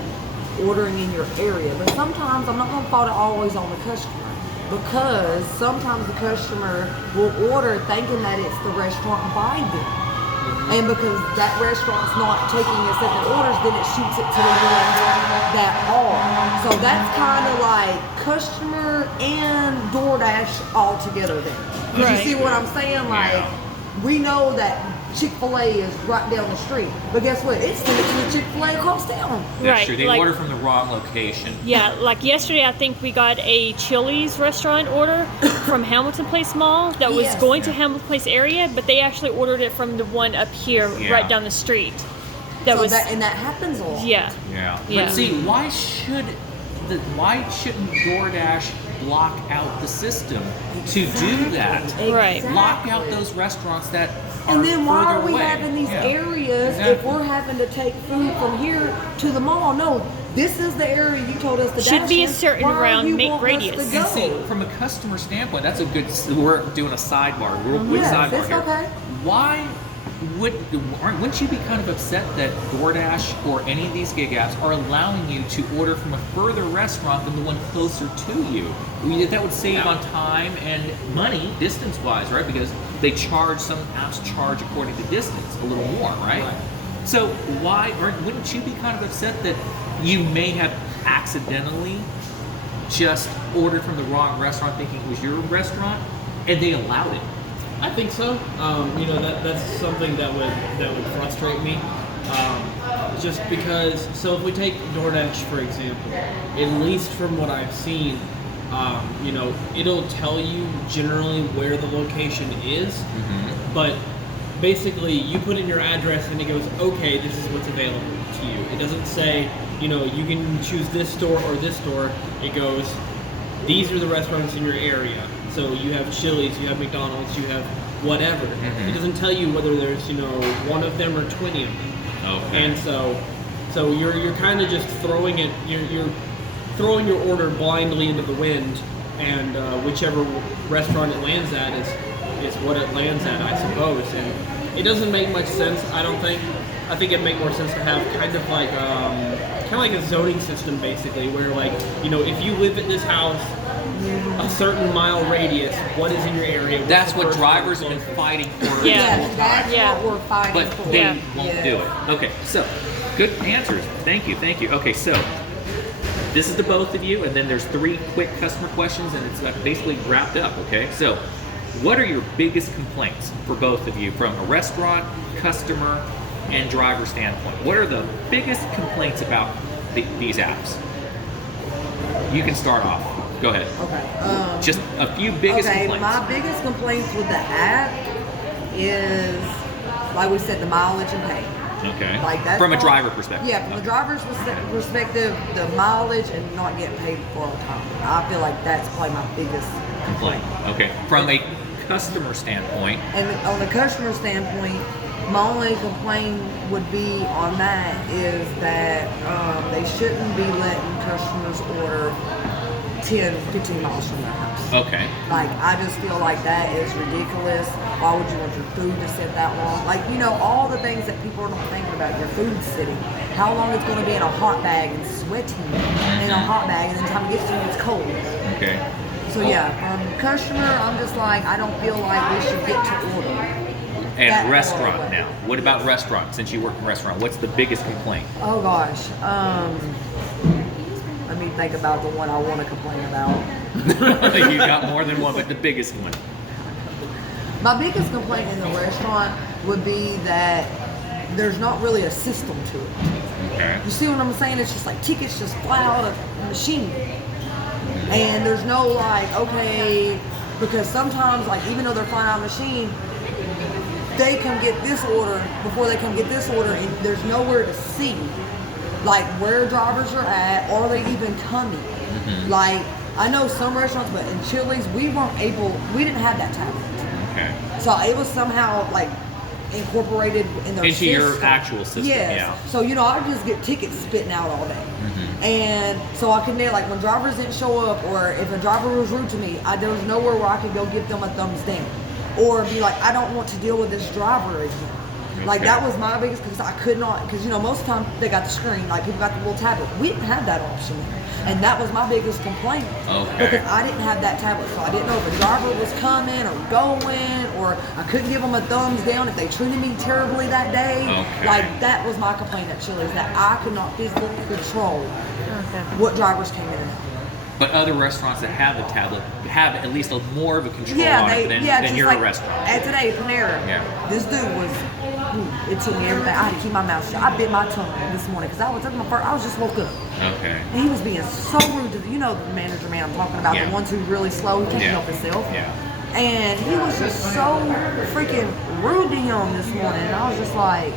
ordering in your area. But sometimes I'm not going to fault it always on the customer because sometimes the customer will order thinking that it's the restaurant by them. And because that restaurant's not taking accepted orders, then it shoots it to the ones that are. So that's kind of like customer and DoorDash all together then. You Right. see what I'm saying? Like, we know that Chick-fil-A is right down the street, but guess what? It's sent it to the Chick-fil-A across town. That's Right, true. They like- order from the wrong location. Yeah, like yesterday, I think we got a Chili's restaurant order from Hamilton Place Mall that was Yes. going to Hamilton Place area, but they actually ordered it from the one up here, Yeah. right down the street. That So was, and that happens a lot. yeah. Yeah. Yeah. But see, why shouldn't DoorDash block out the system to do that? Right. Block out those restaurants that are And then why further are we away. having these Yeah. areas if Exactly. we're having to take food from here to the mall? No, this is the area you told us to Should dash be a in. certain Why are round you make wanting us to radius. go? And see, from a customer standpoint, that's a good. We're doing a sidebar, real quick Yes, sidebar it's here. okay. Why wouldn't you be kind of upset that DoorDash or any of these gig apps are allowing you to order from a further restaurant than the one closer to you? I mean, that would save on time and money, distance-wise, right? Because they charge, some apps charge according to distance a little more, right? So wouldn't you be kind of upset that you may have accidentally just ordered from the wrong restaurant thinking it was your restaurant, and they allowed it? I think so. That's something that would frustrate me. Just because, so if we take DoorDash for example, at least from what I've seen, it'll tell you generally where the location is, but basically you put in your address and it goes, okay, this is what's available to you. It doesn't say, you can choose this store or this store. It goes, these are the restaurants in your area. So you have Chili's, you have McDonald's, you have whatever. It doesn't tell you whether there's, one of them or 20 of them. Okay. And so you're kind of just throwing it, you're throwing your order blindly into the wind, and whichever restaurant it lands at is what it lands at, I suppose. And it doesn't make much sense, I don't think. I think it'd make more sense to have kind of like a zoning system, basically, where if you live at this house, a certain mile radius, what is in your area? That's what drivers have been fighting for. That's what we're fighting but for. they won't do it. Okay, so good answers. Thank you. Okay, so this is the both of you, and then there's 3 quick customer questions, and it's basically wrapped up. Okay, so what are your biggest complaints for both of you from a restaurant, customer, and driver standpoint? What are the biggest complaints about these apps? You can start off. Go ahead. Okay. Just a few biggest complaints. My biggest complaints with the app is, like we said, the mileage and pay. Okay. Like that's from a driver perspective. Yeah, from a driver's perspective, the mileage and not getting paid for our time. I feel like that's probably my biggest complaint. Okay. From a customer standpoint. And on the customer standpoint, my only complaint would be on that is that they shouldn't be letting customers order 10, 15 miles from their house. Okay. Like, I just feel like that is ridiculous. Why would you want your food to sit that long? Like, all the things that people are not thinking about. Your food sitting. How long it's going to be in a hot bag and sweating in a hot bag, and then the time it gets to you, it's cold. Okay. So yeah, from customer, I'm just like, I don't feel like we should get to order. And restaurant now. What about restaurant? Since you work in restaurant, what's the biggest complaint? Oh gosh. Let me think about the one I want to complain about. You got more than one, but the biggest one. My biggest complaint in the restaurant would be that there's not really a system to it. Okay. You see what I'm saying? It's just like tickets just fly out of the machine. And there's no okay, because sometimes even though they're flying out of the machine, they come get this order before they come get this order, and there's nowhere to see where drivers are at, or are they even coming. I know some restaurants, but in Chili's we didn't have that tablet. Okay. So it was somehow incorporated in their into system. your actual system. Yes. Yeah. So I just get tickets spitting out all day. And so I could when drivers didn't show up, or if a driver was rude to me, there was nowhere where I could go give them a thumbs down, or be like, I don't want to deal with this driver again. Okay. That was my biggest, because I could not, because most of the time they got the screen, people got the little tablet. We didn't have that option there, and that was my biggest complaint. Okay. Because I didn't have that tablet, so I didn't know if a driver was coming or going, or I couldn't give them a thumbs down if they treated me terribly that day. Okay. That was my complaint at Chili's, that I could not physically control what drivers came in and out. But other restaurants that have the tablet have at least more of a control on it than your restaurant. And today, Panera, this dude was, it took me everything. I had to keep my mouth shut. I bit my tongue this morning because I was just woke up. Okay. And he was being so rude to the manager man I'm talking about, the ones who really slow, he can't help himself. Yeah. And he was just so freaking rude to him this morning. And I was just like,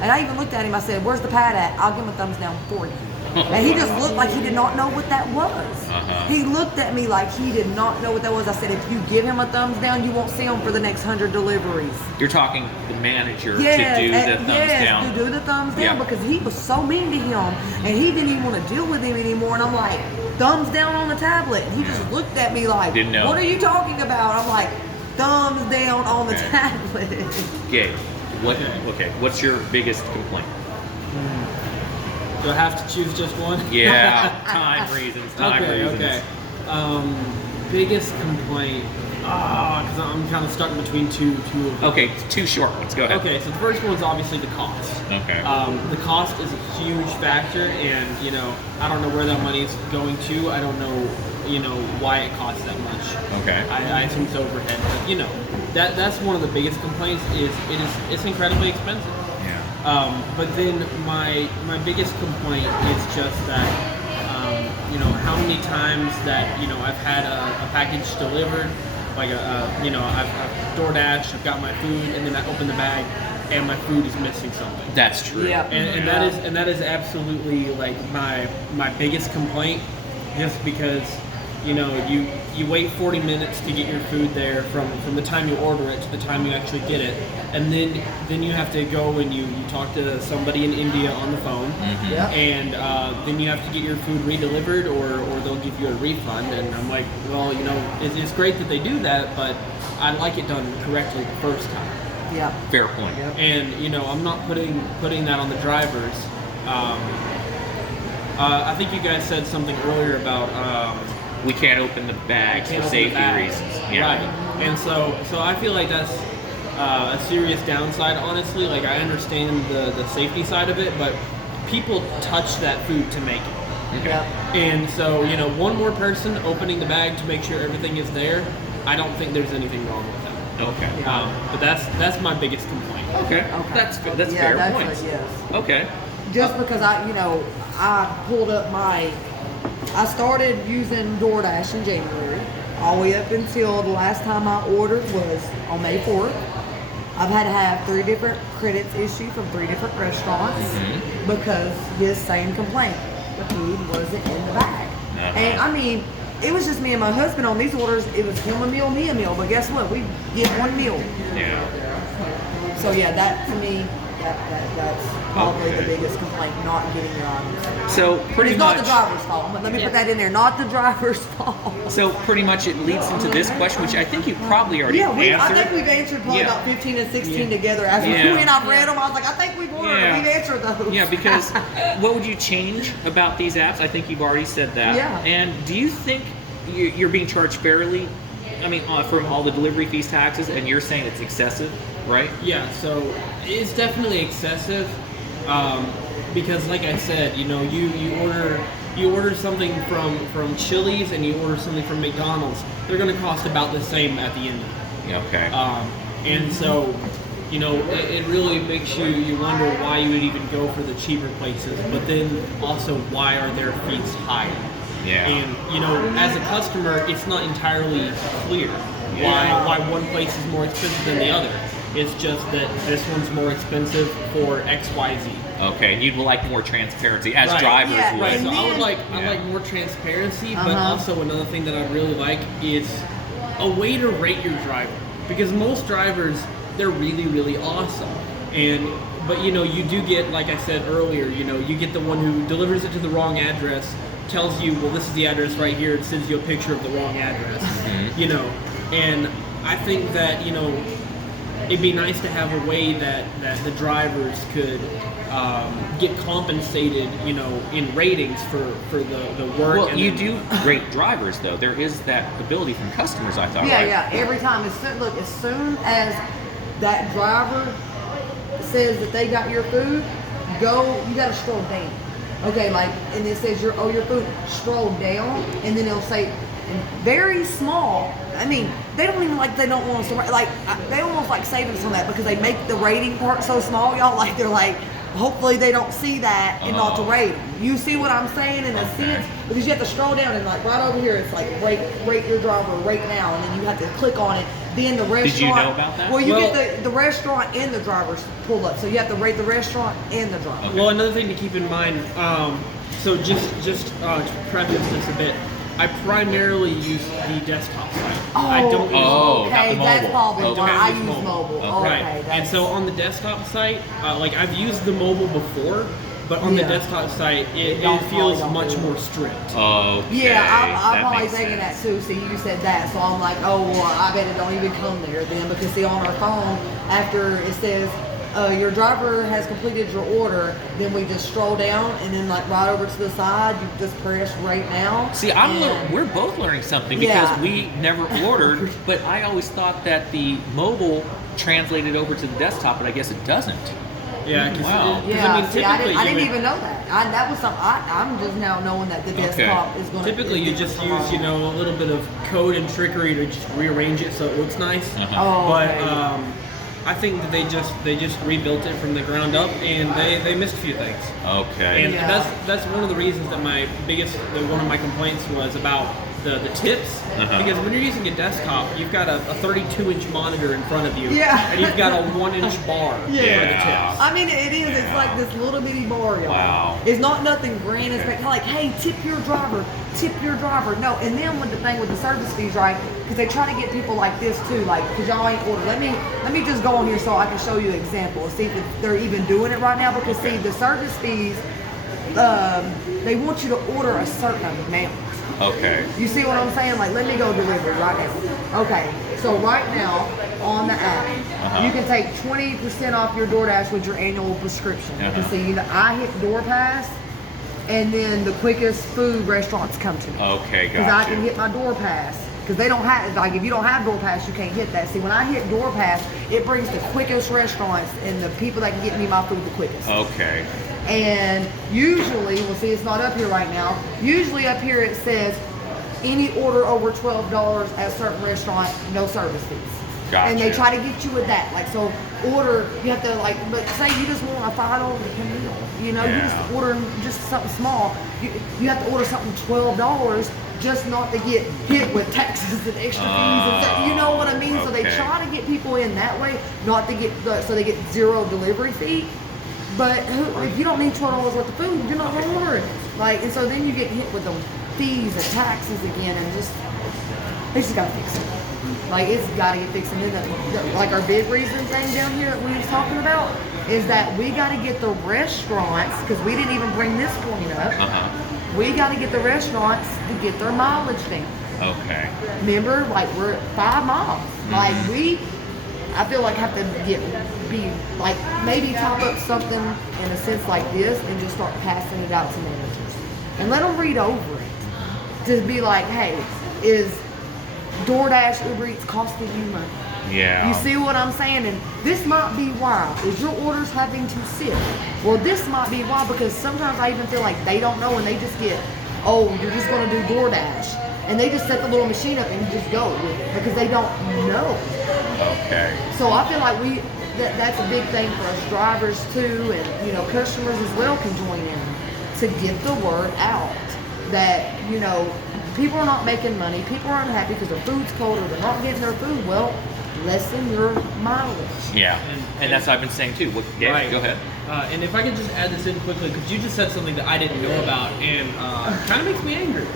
and I even looked at him, I said, where's the pad at? I'll give him a thumbs down for you. And he just looked like he did not know what that was. He looked at me like he did not know what that was. I said, if you give him a thumbs down, you won't see him for the next 100 deliveries. You're talking the manager to do the thumbs down. To do the thumbs down, because he was so mean to him, and he didn't even want to deal with him anymore. And I'm like, thumbs down on the tablet. And he just looked at me like, didn't know. What are you talking about? I'm like, thumbs down on the tablet. Okay. What? Okay. What's your biggest complaint? Do I have to choose just one? Yeah, time reasons. Okay. Biggest complaint. Because I'm kind of stuck between two of them. Okay, 2 short ones. Go ahead. Okay, so the first one is obviously the cost. Okay. The cost is a huge factor, and I don't know where that money is going to. I don't know, why it costs that much. Okay. I assume it's overhead, but that's one of the biggest complaints. It's incredibly expensive. Yeah. But then my biggest complaint is just that how many times that I've had a package delivered, like I've Doordash, I've got my food, and then I open the bag and my food is missing something. That's true. Yeah. And that is absolutely like my biggest complaint, just because you wait 40 minutes to get your food there from the time you order it to the time you actually get it, and then you have to go and you talk to somebody in India on the phone, Yeah. and then you have to get your food redelivered or they'll give you a refund. And I'm like, well, it's great that they do that, but I'd like it done correctly the first time. Yeah. Fair point. Yep. And I'm not putting that on the drivers. I think you guys said something earlier about We can't open the bags can't for open the safety bags. reasons. Yeah. Right. And so I feel like that's a serious downside, honestly. Like, I understand the safety side of it, but people touch that food to make it. Okay. Yep. And so, one more person opening the bag to make sure everything is there, I don't think there's anything wrong with that. Okay. But that's my biggest complaint. Okay. Okay. That's good. That's Yeah, fair that's points. yes. Okay. Just because I pulled up I started using DoorDash in January, all the way up until the last time I ordered was on May 4th. I've had to have 3 different credits issued from 3 different restaurants because this same complaint. The food wasn't in the bag. And I mean, it was just me and my husband on these orders. It was him a meal, me a meal. But guess what? We get 1 meal. Yeah. So yeah, that to me, that's probably the biggest complaint, not getting your items. So pretty It's much. not the driver's fault. Let me put that in there. Not the driver's fault. So pretty much it leads into this question, which I think you probably already Yeah, I answered. think we've answered probably Yeah. about 15 and 16 together. As Yeah. we went, I've read them. I was like, I think we've ordered. Yeah. We've answered those. Yeah, because what would you change about these apps? I think you've already said that. Yeah. And do you think you're being charged fairly? I mean, from all the delivery fees, taxes, and you're saying it's excessive, right? Yeah, so it's definitely excessive, because like I said, you order something from Chili's and you order something from McDonald's, they're going to cost about the same at the end of it. Yeah, okay. And so, it really makes you wonder why you would even go for the cheaper places, but then also why are their fees higher? Yeah. And as a customer, it's not entirely clear why one place is more expensive than the other. It's just that this one's more expensive for XYZ. Okay, and you'd like more transparency as Right. drivers Yeah, would. Right. And So I then- like more transparency, but Uh-huh. also another thing that I really like is a way to rate your driver, because most drivers, they're really, really awesome, but you do get, like I said earlier, you get the one who delivers it to the wrong address, tells you, well, this is the address right here, and sends you a picture of the wrong address. And I think that it'd be nice to have a way that the drivers could get compensated, in ratings for the work. Well, and you then- do rate drivers, though. There is that ability from customers, I thought, Yeah, right? yeah. Every time. As soon as that driver says that they got your food, you got to scroll down. Okay, and it says your food. Scroll down, and then it'll say, very small. I mean, they don't even they don't want us to they almost save us on that because they make the rating part so small, y'all. They're hopefully they don't see that and not to rate them. You see what I'm saying in a sense? Because you have to scroll down and right over here it's rate your driver right now, and then you have to click on it. Then the restaurant. Did you know about that? Well, you get the restaurant and the driver's pulled up, so you have to rate the restaurant and the driver. Well, another thing to keep in mind, so just to preface this a bit, I primarily use the desktop site. I don't use mobile. Okay, not the that's mobile. probably Okay. why I use use mobile. mobile. Okay. Right. Okay, And so on the desktop site, I've used the mobile before, but on Yeah. the desktop site, it Don't feels probably much don't do it. more strict. Okay. Yeah, I'm that probably makes thinking sense. that too. See, you said that, so I'm like, oh, well, I bet it don't even come there then, because see, on our phone, after it says your driver has completed your order, then we just stroll down and then like right over to the side, you just press right now. See, we're both learning something because we never ordered, but I always thought that the mobile translated over to the desktop, but I guess it doesn't. Yeah, wow. I mean, I didn't even know that. That was something I'm just now knowing that the desktop is going to. Typically, you just use a little bit of code and trickery to just rearrange it so it looks nice. But I think that they just rebuilt it from the ground up, and they missed a few things. Okay. And that's one of the reasons that one of my complaints was about the tips, because when you're using a desktop, you've got a 32-inch monitor in front of you, and you've got a 1-inch bar for the tips. I mean, it is. It's like this little bitty bar, y'all. Wow. It's not nothing grand. It's like, hey, tip your driver. No, and then with the thing with the service fees, right? Because they try to get people like this too, like, because y'all ain't ordered. Let me just go on here so I can show you an example. See if they're even doing it right now. Because see, the service fees, they want you to order a certain amount. Okay. You see what I'm saying? Like, let me go delivery right now. Okay, so right now on the app, you can take 20% off your DoorDash with your annual prescription. You can see, I hit DoorPass, and then the quickest food restaurants come to me. Okay, Because I can hit my DoorPass. Because they don't have, like, if you don't have DoorPass, you can't hit that. See, when I hit DoorPass, it brings the quickest restaurants and the people that can get me my food the quickest. Okay. And usually, we'll see it's not up here right now, usually up here it says, any order over $12 at a certain restaurant, no service fees. Gotcha. And they try to get you with that. Like, so order, you have to like, but say you just want a $5 meal, you just order just something small. You have to order something $12 just not to get hit with taxes and extra fees and stuff. You know what I mean? So they try to get people in that way, not to get, so they get zero delivery fee. But if you don't need $12 worth of food, you're not going to order it. Like, and so then you get hit with the fees and taxes again, and they just got to fix it. Like, it's got to get fixed. And then, like, our big reason thing down here that we was talking about is that we got to get the restaurants, because we didn't even bring this point up, we got to get the restaurants to get their mileage down. Okay. Remember, like, we're at 5 miles. Like, I feel like have to be like, maybe top up something in a sense like this and just start passing it out to managers and let them read over it. To be like, hey, is DoorDash, Uber Eats costing you money? Yeah. You see what I'm saying? And this might be why. Is your orders having to sit? Well, this might be why, because sometimes I even feel like they don't know and they just get, oh, you're just going to do DoorDash. And they just set the little machine up and you just go with it because they don't know. Okay. So I feel like that's a big thing for us drivers too, and customers as well can join in to get the word out that people are not making money, people are unhappy because their food's cold or they're not getting their food. Well, lessen your mileage. Yeah, and that's what I've been saying too. Right. Go ahead. And if I could just add this in quickly, because you just said something that I didn't know about, and kind of makes me angry.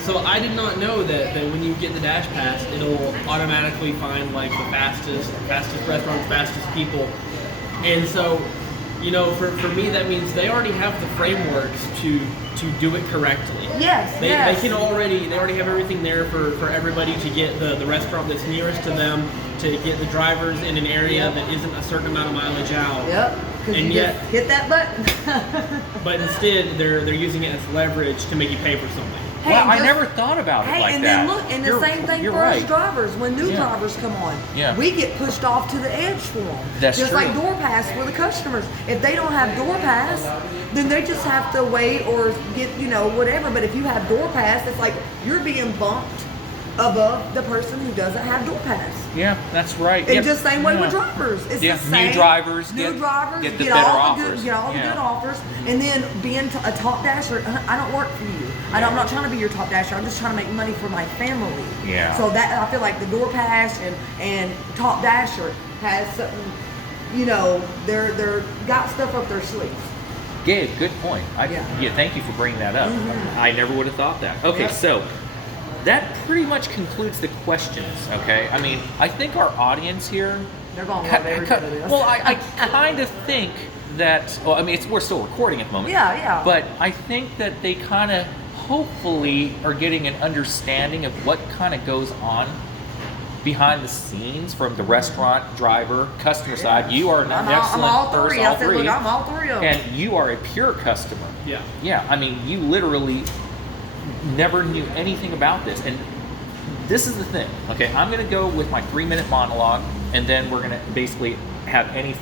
So I did not know that when you get the Dash Pass, it'll automatically find like the fastest restaurants, fastest people. And so, for me that means they already have the frameworks to do it correctly. Yes. They already have everything there for everybody to get the restaurant that's nearest to them, to get the drivers in an area that isn't a certain amount of mileage out. Yep. And you just hit that button. But instead they're using it as leverage to make you pay for something. Hey, well, I never thought about it like and that. Then look, and the same thing for us drivers. When new drivers come on, we get pushed off to the edge for them. That's just true. like DoorPass for the customers. If they don't have DoorPass, then they just have to wait or get, whatever. But if you have DoorPass, it's like you're being bumped above the person who doesn't have DoorPass. Yeah, that's right. And just same way with drivers. It's the same. New drivers get better all offers. Get all the good offers. And then being a top dasher, I don't work for you. I'm not trying to be your top dasher. I'm just trying to make money for my family. Yeah. So that I feel like the DoorPass and Top Dasher has something, they're got stuff up their sleeves. Gabe, good point. Thank you for bringing that up. I never would have thought that. Okay, so that pretty much concludes the questions, okay? I mean, I think our audience here... They're going to love every bit of this. Well, I kind of think that... Well, I mean, we're still recording at the moment. Yeah. But I think that they kind of, hopefully, are getting an understanding of what kind of goes on behind the scenes from the restaurant, driver, customer side. You are an I'm excellent all person. three. I said, look, I'm all three of them. And you are a pure customer. Yeah. Yeah, I mean, you literally never knew anything about this. And this is the thing, okay? I'm going to go with my 3-minute monologue, and then we're going to basically have any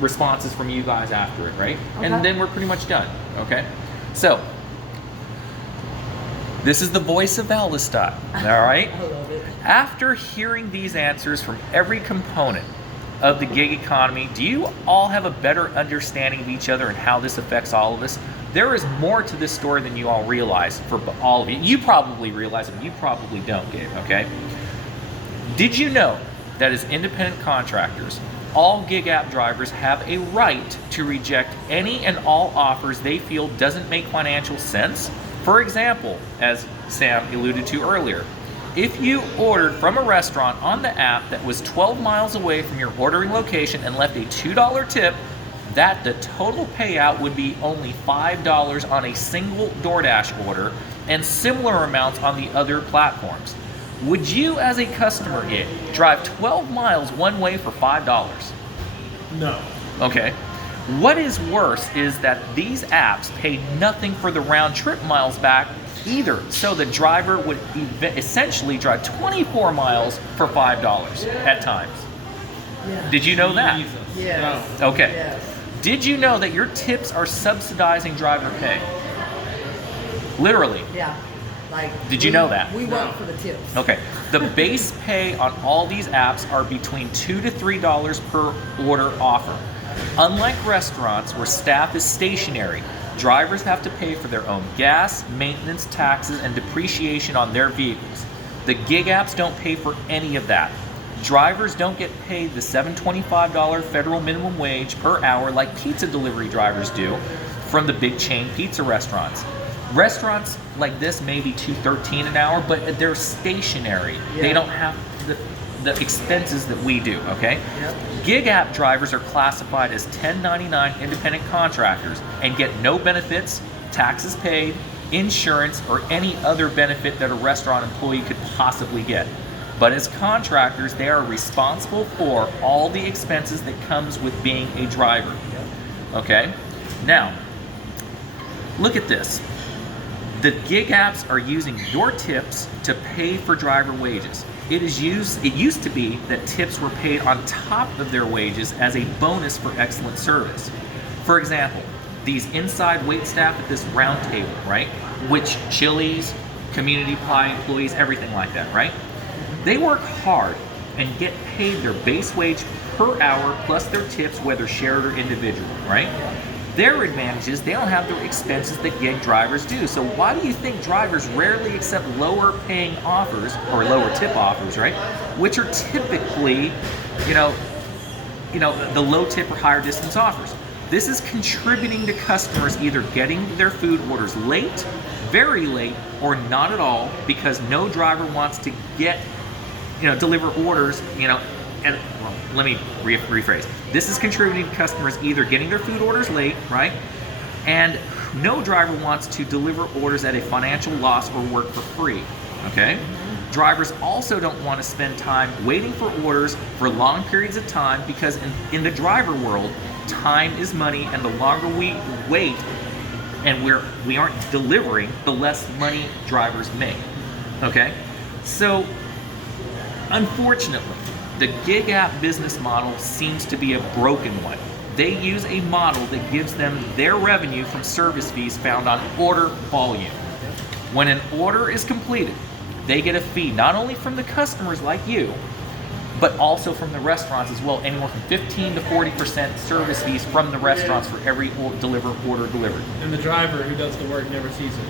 responses from you guys after it, right? Okay. And then we're pretty much done, okay? So, this is the voice of Allistott, all right? I love it. After hearing these answers from every component of the gig economy, do you all have a better understanding of each other and how this affects all of us? There is more to this story than you all realize for all of you. You probably realize it, but you probably don't, Gabe, okay? Did you know that as independent contractors, all gig app drivers have a right to reject any and all offers they feel doesn't make financial sense? For example, as Sam alluded to earlier, if you ordered from a restaurant on the app that was 12 miles away from your ordering location and left a $2 tip, that the total payout would be only $5 on a single Doordash order and similar amounts on the other platforms. Would you, as a customer, drive 12 miles one way for $5? No. Okay. What is worse is that these apps pay nothing for the round trip miles back either, so the driver would essentially drive 24 miles for $5 at times. Yeah. Did you know that? Jesus. Yes. No. Okay. Yes. Did you know that your tips are subsidizing driver pay? Literally. Yeah. Like. Did you know that? We work for the tips. Okay. The base pay on all these apps are between $2 to $3 per order offer. Unlike restaurants where staff is stationary, drivers have to pay for their own gas, maintenance, taxes, and depreciation on their vehicles. The gig apps don't pay for any of that. Drivers don't get paid the $7.25 federal minimum wage per hour like pizza delivery drivers do from the big chain pizza restaurants. Restaurants like this may be $2.13 an hour, but they're stationary. Yeah. They don't have the expenses that we do, okay? Yep. Gig app drivers are classified as 1099 independent contractors and get no benefits, taxes paid, insurance, or any other benefit that a restaurant employee could possibly get. But as contractors, they are responsible for all the expenses that comes with being a driver. Okay? Now, look at this. The gig apps are using your tips to pay for driver wages. It used to be that tips were paid on top of their wages as a bonus for excellent service. For example, these inside wait staff at this Roundtable, right? Which Chili's, Community Pie employees, everything like that, right? They work hard and get paid their base wage per hour plus their tips, whether shared or individual, right? Their advantage is they don't have the expenses that gig drivers do. So why do you think drivers rarely accept lower paying offers or lower tip offers, right? Which are typically, the low tip or higher distance offers. This is contributing to customers either getting their food orders late, very late, or not at all because no driver wants to deliver orders, and well, let me rephrase. This is contributing to customers either getting their food orders late, right? And no driver wants to deliver orders at a financial loss or work for free, okay? Drivers also don't want to spend time waiting for orders for long periods of time because in the driver world, time is money, and the longer we wait and we aren't delivering, the less money drivers make, okay? So, unfortunately, the gig app business model seems to be a broken one. They use a model that gives them their revenue from service fees found on order volume. When an order is completed, they get a fee not only from the customers like you, but also from the restaurants as well, anywhere from 15 to 40% service fees from the restaurants for every order delivered. And the driver who does the work never sees it.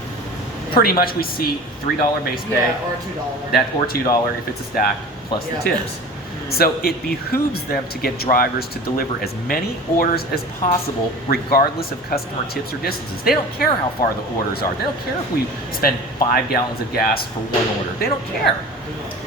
Pretty much we see $3 base pay, Yeah, or $2. or $2 if it's a stack, plus the tips. So it behooves them to get drivers to deliver as many orders as possible regardless of customer tips or distances. They don't care how far the orders are. They don't care if we spend 5 gallons of gas for one order. They don't care.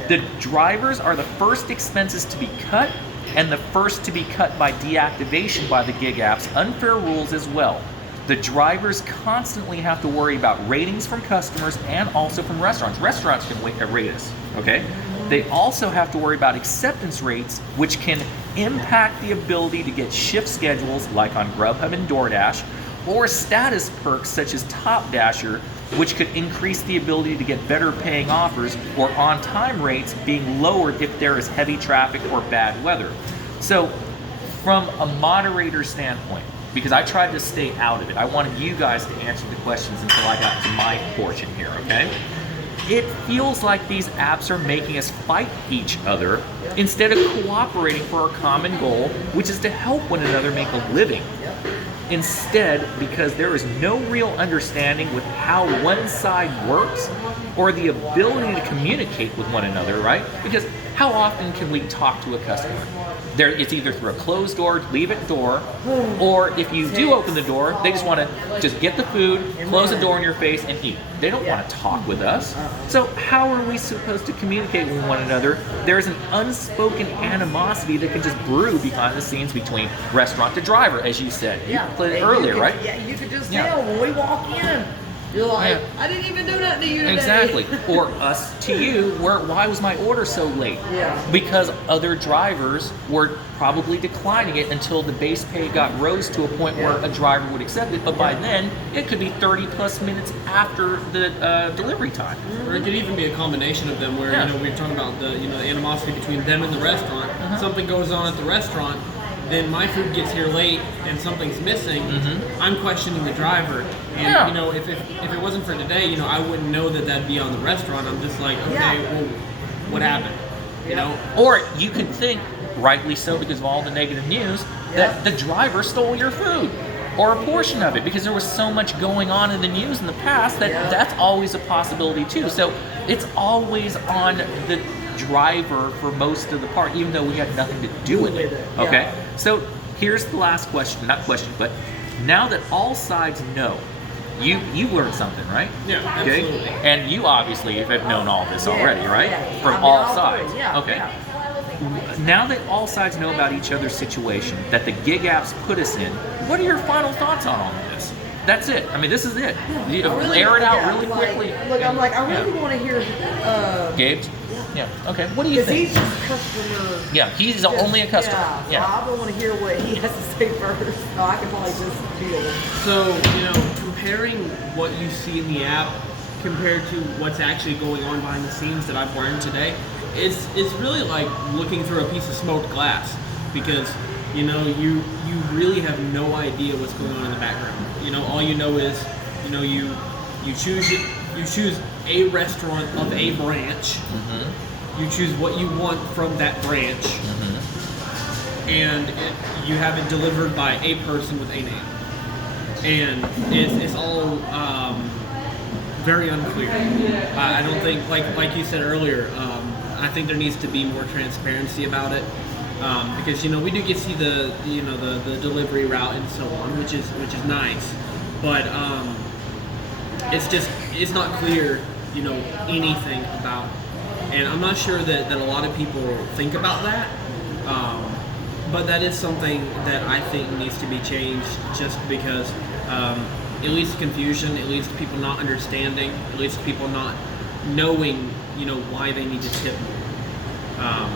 The drivers are the first expenses to be cut and the first to be cut by deactivation by the gig apps. Unfair rules as well. The drivers constantly have to worry about ratings from customers and also from restaurants. Restaurants can rate us, okay? They also have to worry about acceptance rates, which can impact the ability to get shift schedules like on Grubhub and Doordash, or status perks such as Top Dasher, which could increase the ability to get better paying offers, or on-time rates being lowered if there is heavy traffic or bad weather. So from a moderator standpoint, because I tried to stay out of it, I wanted you guys to answer the questions until I got to my portion here, okay? It feels like these apps are making us fight each other instead of cooperating for our common goal, which is to help one another make a living. Instead, because there is no real understanding with how one side works or the ability to communicate with one another, right? Because how often can we talk to a customer? It's either through a closed door, leave it door, or if you do open the door, they just want to just get the food, close the door in your face, and eat. They don't want to talk with us. So how are we supposed to communicate with one another? There's an unspoken animosity that can just brew behind the scenes between restaurant to driver, as you said. You played it earlier, right? Yeah, you could just tell when we walk in. You're like, I didn't even do nothing to you today. Exactly. Or us to you, why was my order so late? Yeah. Because other drivers were probably declining it until the base pay got rose to a point where a driver would accept it. But by then, it could be 30 plus minutes after the delivery time. Or it could even be a combination of them where, we're talking about the animosity between them and the restaurant. Something goes on at the restaurant, then my food gets here late and something's missing, I'm questioning the driver. And if it wasn't for today, I wouldn't know that that'd be on the restaurant. I'm just like, okay, well, what happened? Or you could think, rightly so because of all the negative news, that the driver stole your food or a portion of it, because there was so much going on in the news in the past that that's always a possibility too. So it's always on the driver for most of the part, even though we had nothing to do with it. Okay, so here's the last question, not question, but now that all sides know, you learned something, right? Yeah, absolutely. And you obviously have known all this already, right? From all sides. Okay. Now that all sides know about each other's situation, that the gig apps put us in, what are your final thoughts on all of this? That's it. I mean, this is it. Air it out really quickly. I really want to hear Gabe's? Yeah. Okay. What do you think? He's just a customer. Yeah, he's only a customer. So I don't want to hear what he has to say first. So I can probably just deal with it. So, comparing what you see in the app compared to what's actually going on behind the scenes that I've learned today, it's really like looking through a piece of smoked glass, because you really have no idea what's going on in the background. All you know is you choose a restaurant of a branch. You choose what you want from that branch, and you have it delivered by a person with a name, and it's all very unclear. I don't think, like you said earlier, I think there needs to be more transparency about it, because we do get to see the delivery route and so on, which is nice, but it's not clear anything about. And I'm not sure that a lot of people think about that, but that is something that I think needs to be changed, just because it leads to confusion, it leads to people not understanding, it leads to people not knowing why they need to tip more.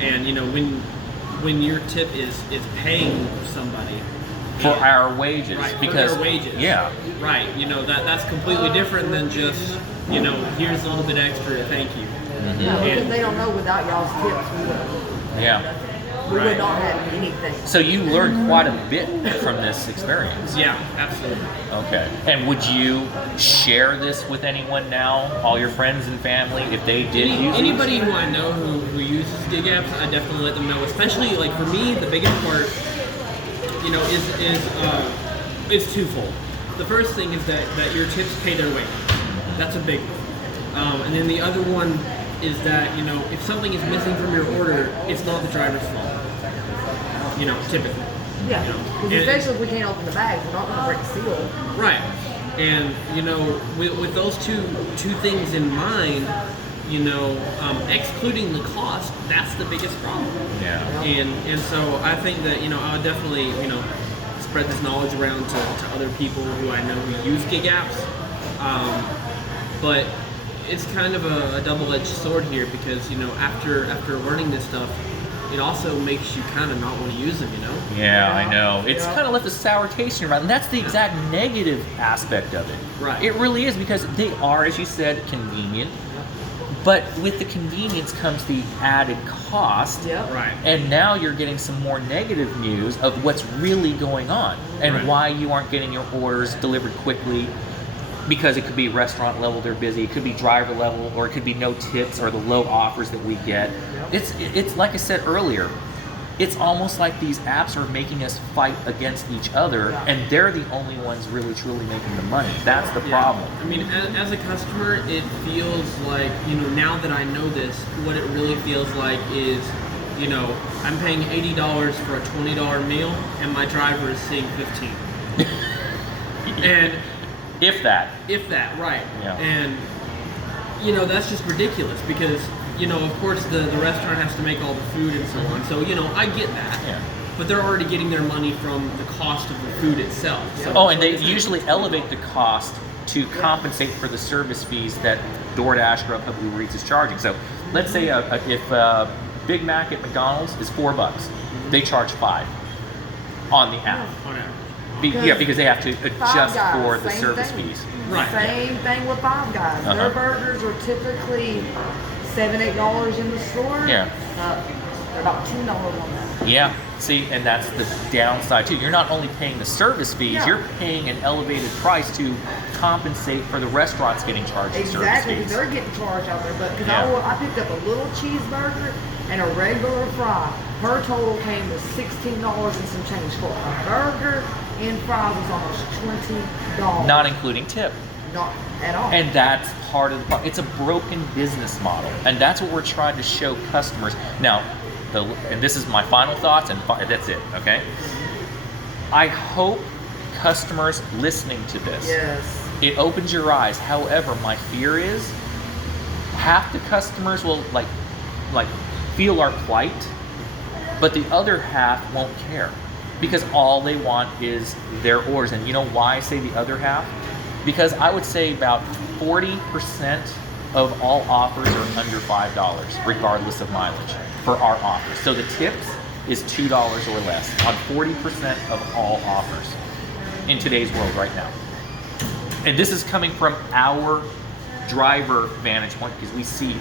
And when your tip is paying somebody for our wages, right, because for their wages, right, that's completely different than just here's a little bit extra, thank you. Because they don't know without y'all's tips, we would not have anything. So you learned quite a bit from this experience. Yeah, absolutely. Okay. And would you share this with anyone now, all your friends and family, if they did use anybody who I know who uses gig apps? I definitely let them know. Especially, like, for me, the biggest part, is twofold. The first thing is that your tips pay their way. That's a big one. And then the other one is that, if something is missing from your order, it's not the driver's fault. Typically. Yeah. Especially if we can't open the bags, we're not going to break the seal. Right. And, with those two things in mind, excluding the cost, that's the biggest problem. Yeah. And so I think that, I would definitely, spread this knowledge around to other people who I know who use gig apps. But it's kind of a double-edged sword here because, you know, after learning this stuff, it also makes you kind of not want to use them, you know? Yeah, I know. It's Yeah. kind of left a sour taste in your mouth, and that's the exact negative aspect of it. Right. It really is, because they are, as you said, convenient, but with the convenience comes the added cost. Yep. Right. And now you're getting some more negative news of what's really going on and Right. why you aren't getting your orders delivered quickly, because it could be restaurant level, they're busy, it could be driver level, or it could be no tips or the low offers that we get. It's like I said earlier, it's almost like these apps are making us fight against each other, Yeah. and they're the only ones really truly making the money. That's the Yeah. problem. I mean, as a customer, it feels like, you know, now that I know this, what it really feels like is, you know, I'm paying $80 for a $20 meal, and my driver is seeing 15. And If that. if that, right. Yeah. And, you know, that's just ridiculous because, you know, of course the restaurant has to make all the food and so on. So, you know, I get that. Yeah. But they're already getting their money from the cost of the food itself. So, Oh, and they usually elevate the cost to compensate for the service fees that DoorDash, Grubhub, Uber Eats is charging. So let's say if Big Mac at McDonald's is $4, they charge $5 on the app. on average. Because they have to Five adjust Guys, for the same service thing. fees. Right. Same thing with Five Guys. Uh-huh. Their burgers are typically $7-8 in the store. Yeah. They're about $10 on that. Yeah. See, and that's the downside too. You're not only paying the service fees, Yeah. you're paying an elevated price to compensate for the restaurants getting charged the service Exactly, because fees. they're getting charged out there. But because Yeah. I picked up a little cheeseburger and a regular fry. Her total came to $16 and some change for a burger and fries was almost $20. Not including tip. Not at all. And that's part of the problem. It's a broken business model, and that's what we're trying to show customers. Now, and this is my final thoughts, and that's it. Okay. I hope customers listening to this, yes. it opens your eyes. However, my fear is half the customers will like feel our plight, but the other half won't care because all they want is their orders. And you know why I say the other half? Because I would say about 40% of all offers are under $5, regardless of mileage, for our offers. So the tips is $2 or less on 40% of all offers in today's world right now. And this is coming from our driver vantage point because we see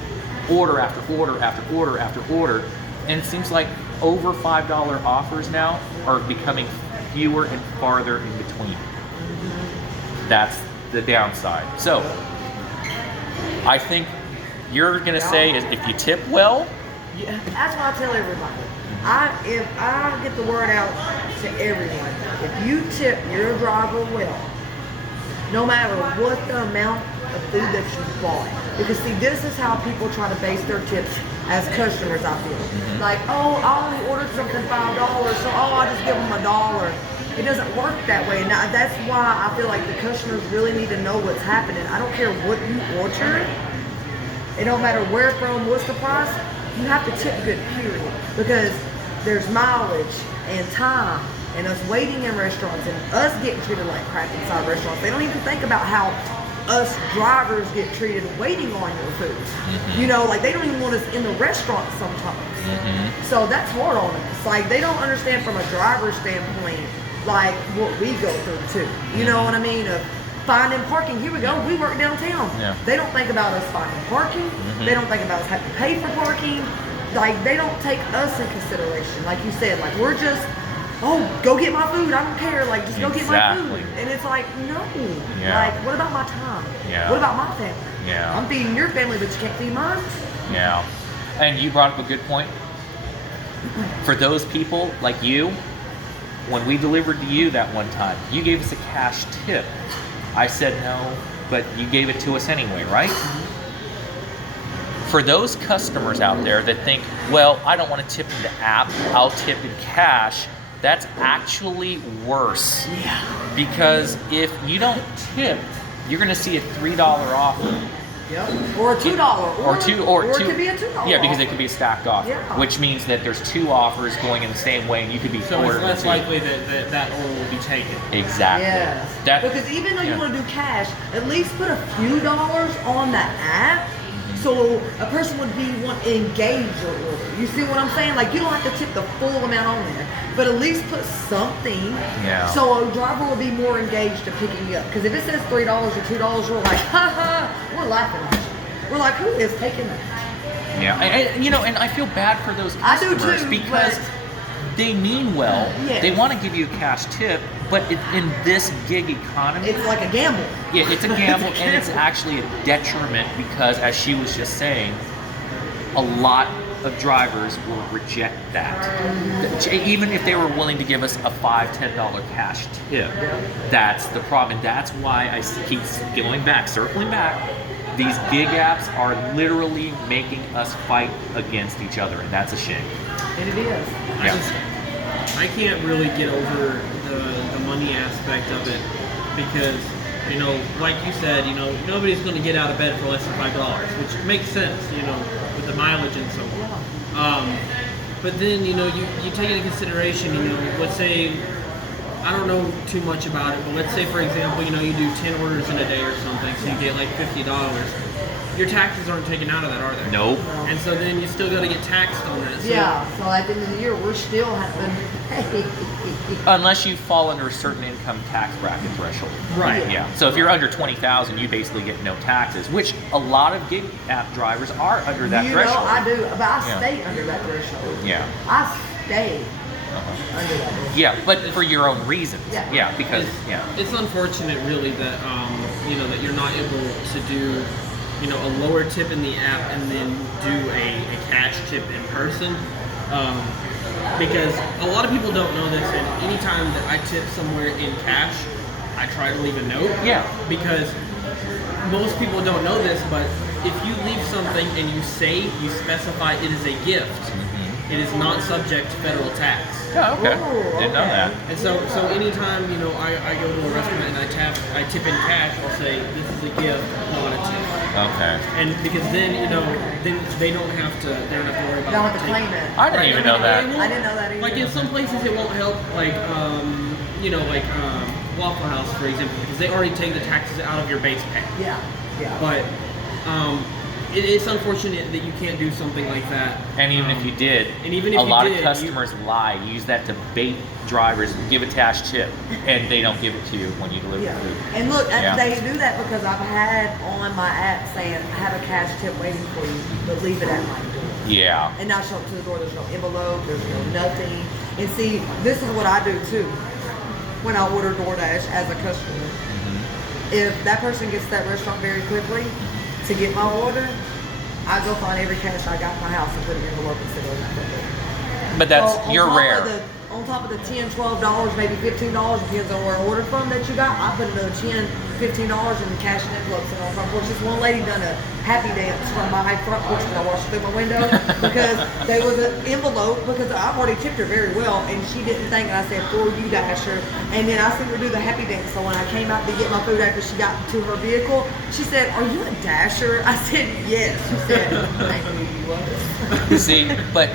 order after order after order after order, and it seems like over $5 offers now are becoming fewer and farther in between. That's the downside. So I think you're gonna say is if you tip well, Yeah, that's what I tell everybody. If I get the word out to everyone, if you tip your driver well, no matter what the amount of food that you bought, because see, this is how people try to base their tips as customers. I feel like, oh, I only ordered something $5, so I'll just give them $1. It doesn't work that way, and that's why I feel like the customers really need to know what's happening. I don't care what you order. It don't matter where from, what's the price. You have to tip good, period. Because there's mileage and time and us waiting in restaurants and us getting treated like crap inside restaurants. They don't even think about how us drivers get treated waiting on your food. You know, like they don't even want us in the restaurant sometimes. So that's hard on us. Like they don't understand from a driver's standpoint, like what we go through too. You know what I mean? Of finding parking. Here we go. We work downtown. Yeah. They don't think about us finding parking. They don't think about us having to pay for parking. Like they don't take us in consideration. Like you said, like we're just, oh, go get my food. I don't care. Like just go get my Exactly. food. And it's like, no. Yeah. Like what about my time? Yeah. What about my family? Yeah. I'm feeding your family, but you can't feed mine. yeah. And you brought up a good point. For those people like you, when we delivered to you that one time, you gave us a cash tip. I said no, but you gave it to us anyway, right? For those customers out there that think, well, I don't want to tip in the app, I'll tip in cash, that's actually worse. Yeah. Because if you don't tip, you're going to see a $3 offer. Yep. Or a $2. Or it two. could be a $2. Yeah, because it could be a stacked offer, Yeah. which means that there's 2 offers going in the same way, and you could be So it's ordered less two. likely that order will be taken. Exactly. Yes. That, because even though yeah. you want to do cash, at least put a few dollars on that app. So a person would want to engage your order. You see what I'm saying? Like, you don't have to tip the full amount on there, but at least put something. Yeah. So a driver will be more engaged to picking you up. Because if it says $3 or $2, we're like, ha ha, we're laughing at you. We're like, who is taking that? Yeah, and I feel bad for those I do customers too, because but- they mean well. Yes. They want to give you a cash tip, but in this gig economy, It's like a gamble. yeah, it's a gamble, and it's actually a detriment because, as she was just saying, a lot of drivers will reject that. Even if they were willing to give us a $5-10 cash tip, that's the problem. And that's why I keep circling back. These gig apps are literally making us fight against each other, and that's a shame. And it is. I can't really get over the money aspect of it because, like you said, nobody's going to get out of bed for less than $5, which makes sense, with the mileage and so on. But then, you take into consideration, let's say, I don't know too much about it, but let's say, for example, you do 10 orders in a day or something, so you get like $50. Your taxes aren't taken out of that, are they? Nope. And so then you still got to get taxed on that. So Yeah, so at the end of the year, we're still having to pay. Unless you fall under a certain income tax bracket threshold. Right. Yeah. So if you're under 20,000, you basically get no taxes, which a lot of gig app drivers are under that threshold. I do, but I Yeah. stay under that threshold. Yeah. I stay under that threshold. Yeah, but for your own reasons. Yeah. Yeah, because It's unfortunate, really, that that you're not able to do, a lower tip in the app and then do a cash tip in person. Because a lot of people don't know this, and anytime that I tip somewhere in cash, I try to leave a note. Yeah. Because most people don't know this, but if you leave something and you specify it is a gift, it is not subject to federal tax. Oh, okay. Ooh, Didn't know okay. that. And so anytime, I go to a restaurant and I tip in cash, I'll say, this is a gift, not a tip. Okay. And because then, then they don't have to worry about You don't have to taking- claim it. I didn't even know that. it won't- I didn't know that either. Like in some places it won't help, like, Waffle House, for example, because they already take the taxes out of your base pay. Yeah, yeah. But it's unfortunate that you can't do something like that. And even if you did, and even if a you lot did, of customers lie, use that to bait drivers, give a cash tip, and they don't give it to you when you deliver Yeah. food. And look, Yeah. they do that because I've had on my app saying, I have a cash tip waiting for you, but leave it at my door. Yeah. And now show up to the door, there's no envelope, there's no nothing. And see, this is what I do too. When I order Doordash as a customer, if that person gets to that restaurant very quickly to get my order, I go find every cash I got in my house and put it in an envelope and sit it in that envelope. But that's, So on you're top rare. of on top of the $10, $12, maybe $15, depends on where I ordered from that you got, I put another $10, $15 in the cash and envelopes and on front porch. This one lady done a happy dance from my front porch when I watched through my window because there was an envelope because I've already tipped her very well and she didn't think, and I said, for you, Dasher. And then I seen her do the happy dance. So when I came out to get my food after she got to her vehicle, she said, are you a Dasher? I said, yes. She said, I knew you was. See, but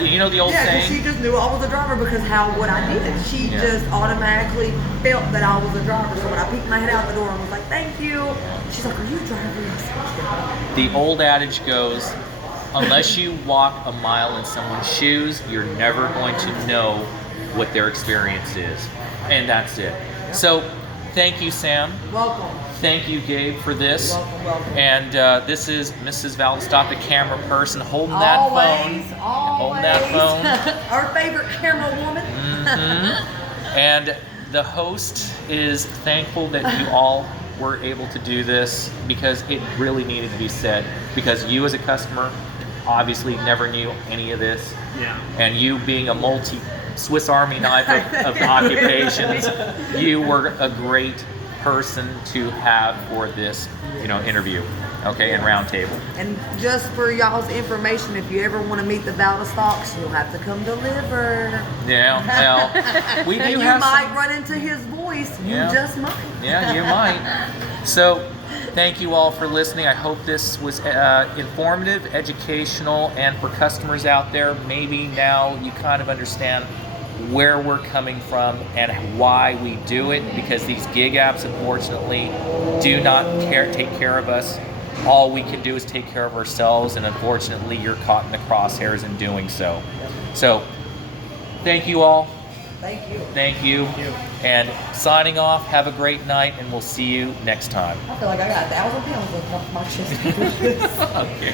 you know the old Yeah, 'cause saying? she just knew I was a driver because what I did. She Yeah. just automatically felt that I was a driver. So when I peeked my head out the door and was like, thank you, she's like, are you a driver? I said, "Yeah." The old adage goes, unless you walk a mile in someone's shoes, you're never going to know what their experience is. And that's it. So, thank you, Sam. Welcome. Thank you, Gabe, for this. Welcome. And this is Mrs. Valenstock, the camera person, holding that phone. Holding that phone. Our favorite camera woman. And the host is thankful that you all were able to do this because it really needed to be said. Because you as a customer obviously never knew any of this. Yeah. And you being a Swiss Army knife of occupations, you were a great person to have for this, interview, okay, and roundtable. And just for y'all's information, if you ever want to meet the Valistocks, you'll have to come deliver. Yeah, well, we And do you have might some, run into his voice. Yeah. You just might. Yeah, you might. So, thank you all for listening. I hope this was informative, educational, and for customers out there, maybe now you kind of understand where we're coming from and why we do it, because these gig apps, unfortunately, do not take care of us. All we can do is take care of ourselves, and unfortunately, you're caught in the crosshairs in doing so. So, thank you all. Thank you. Thank you. And signing off, have a great night, and we'll see you next time. I feel like I got 1,000 pounds off my chest. Okay.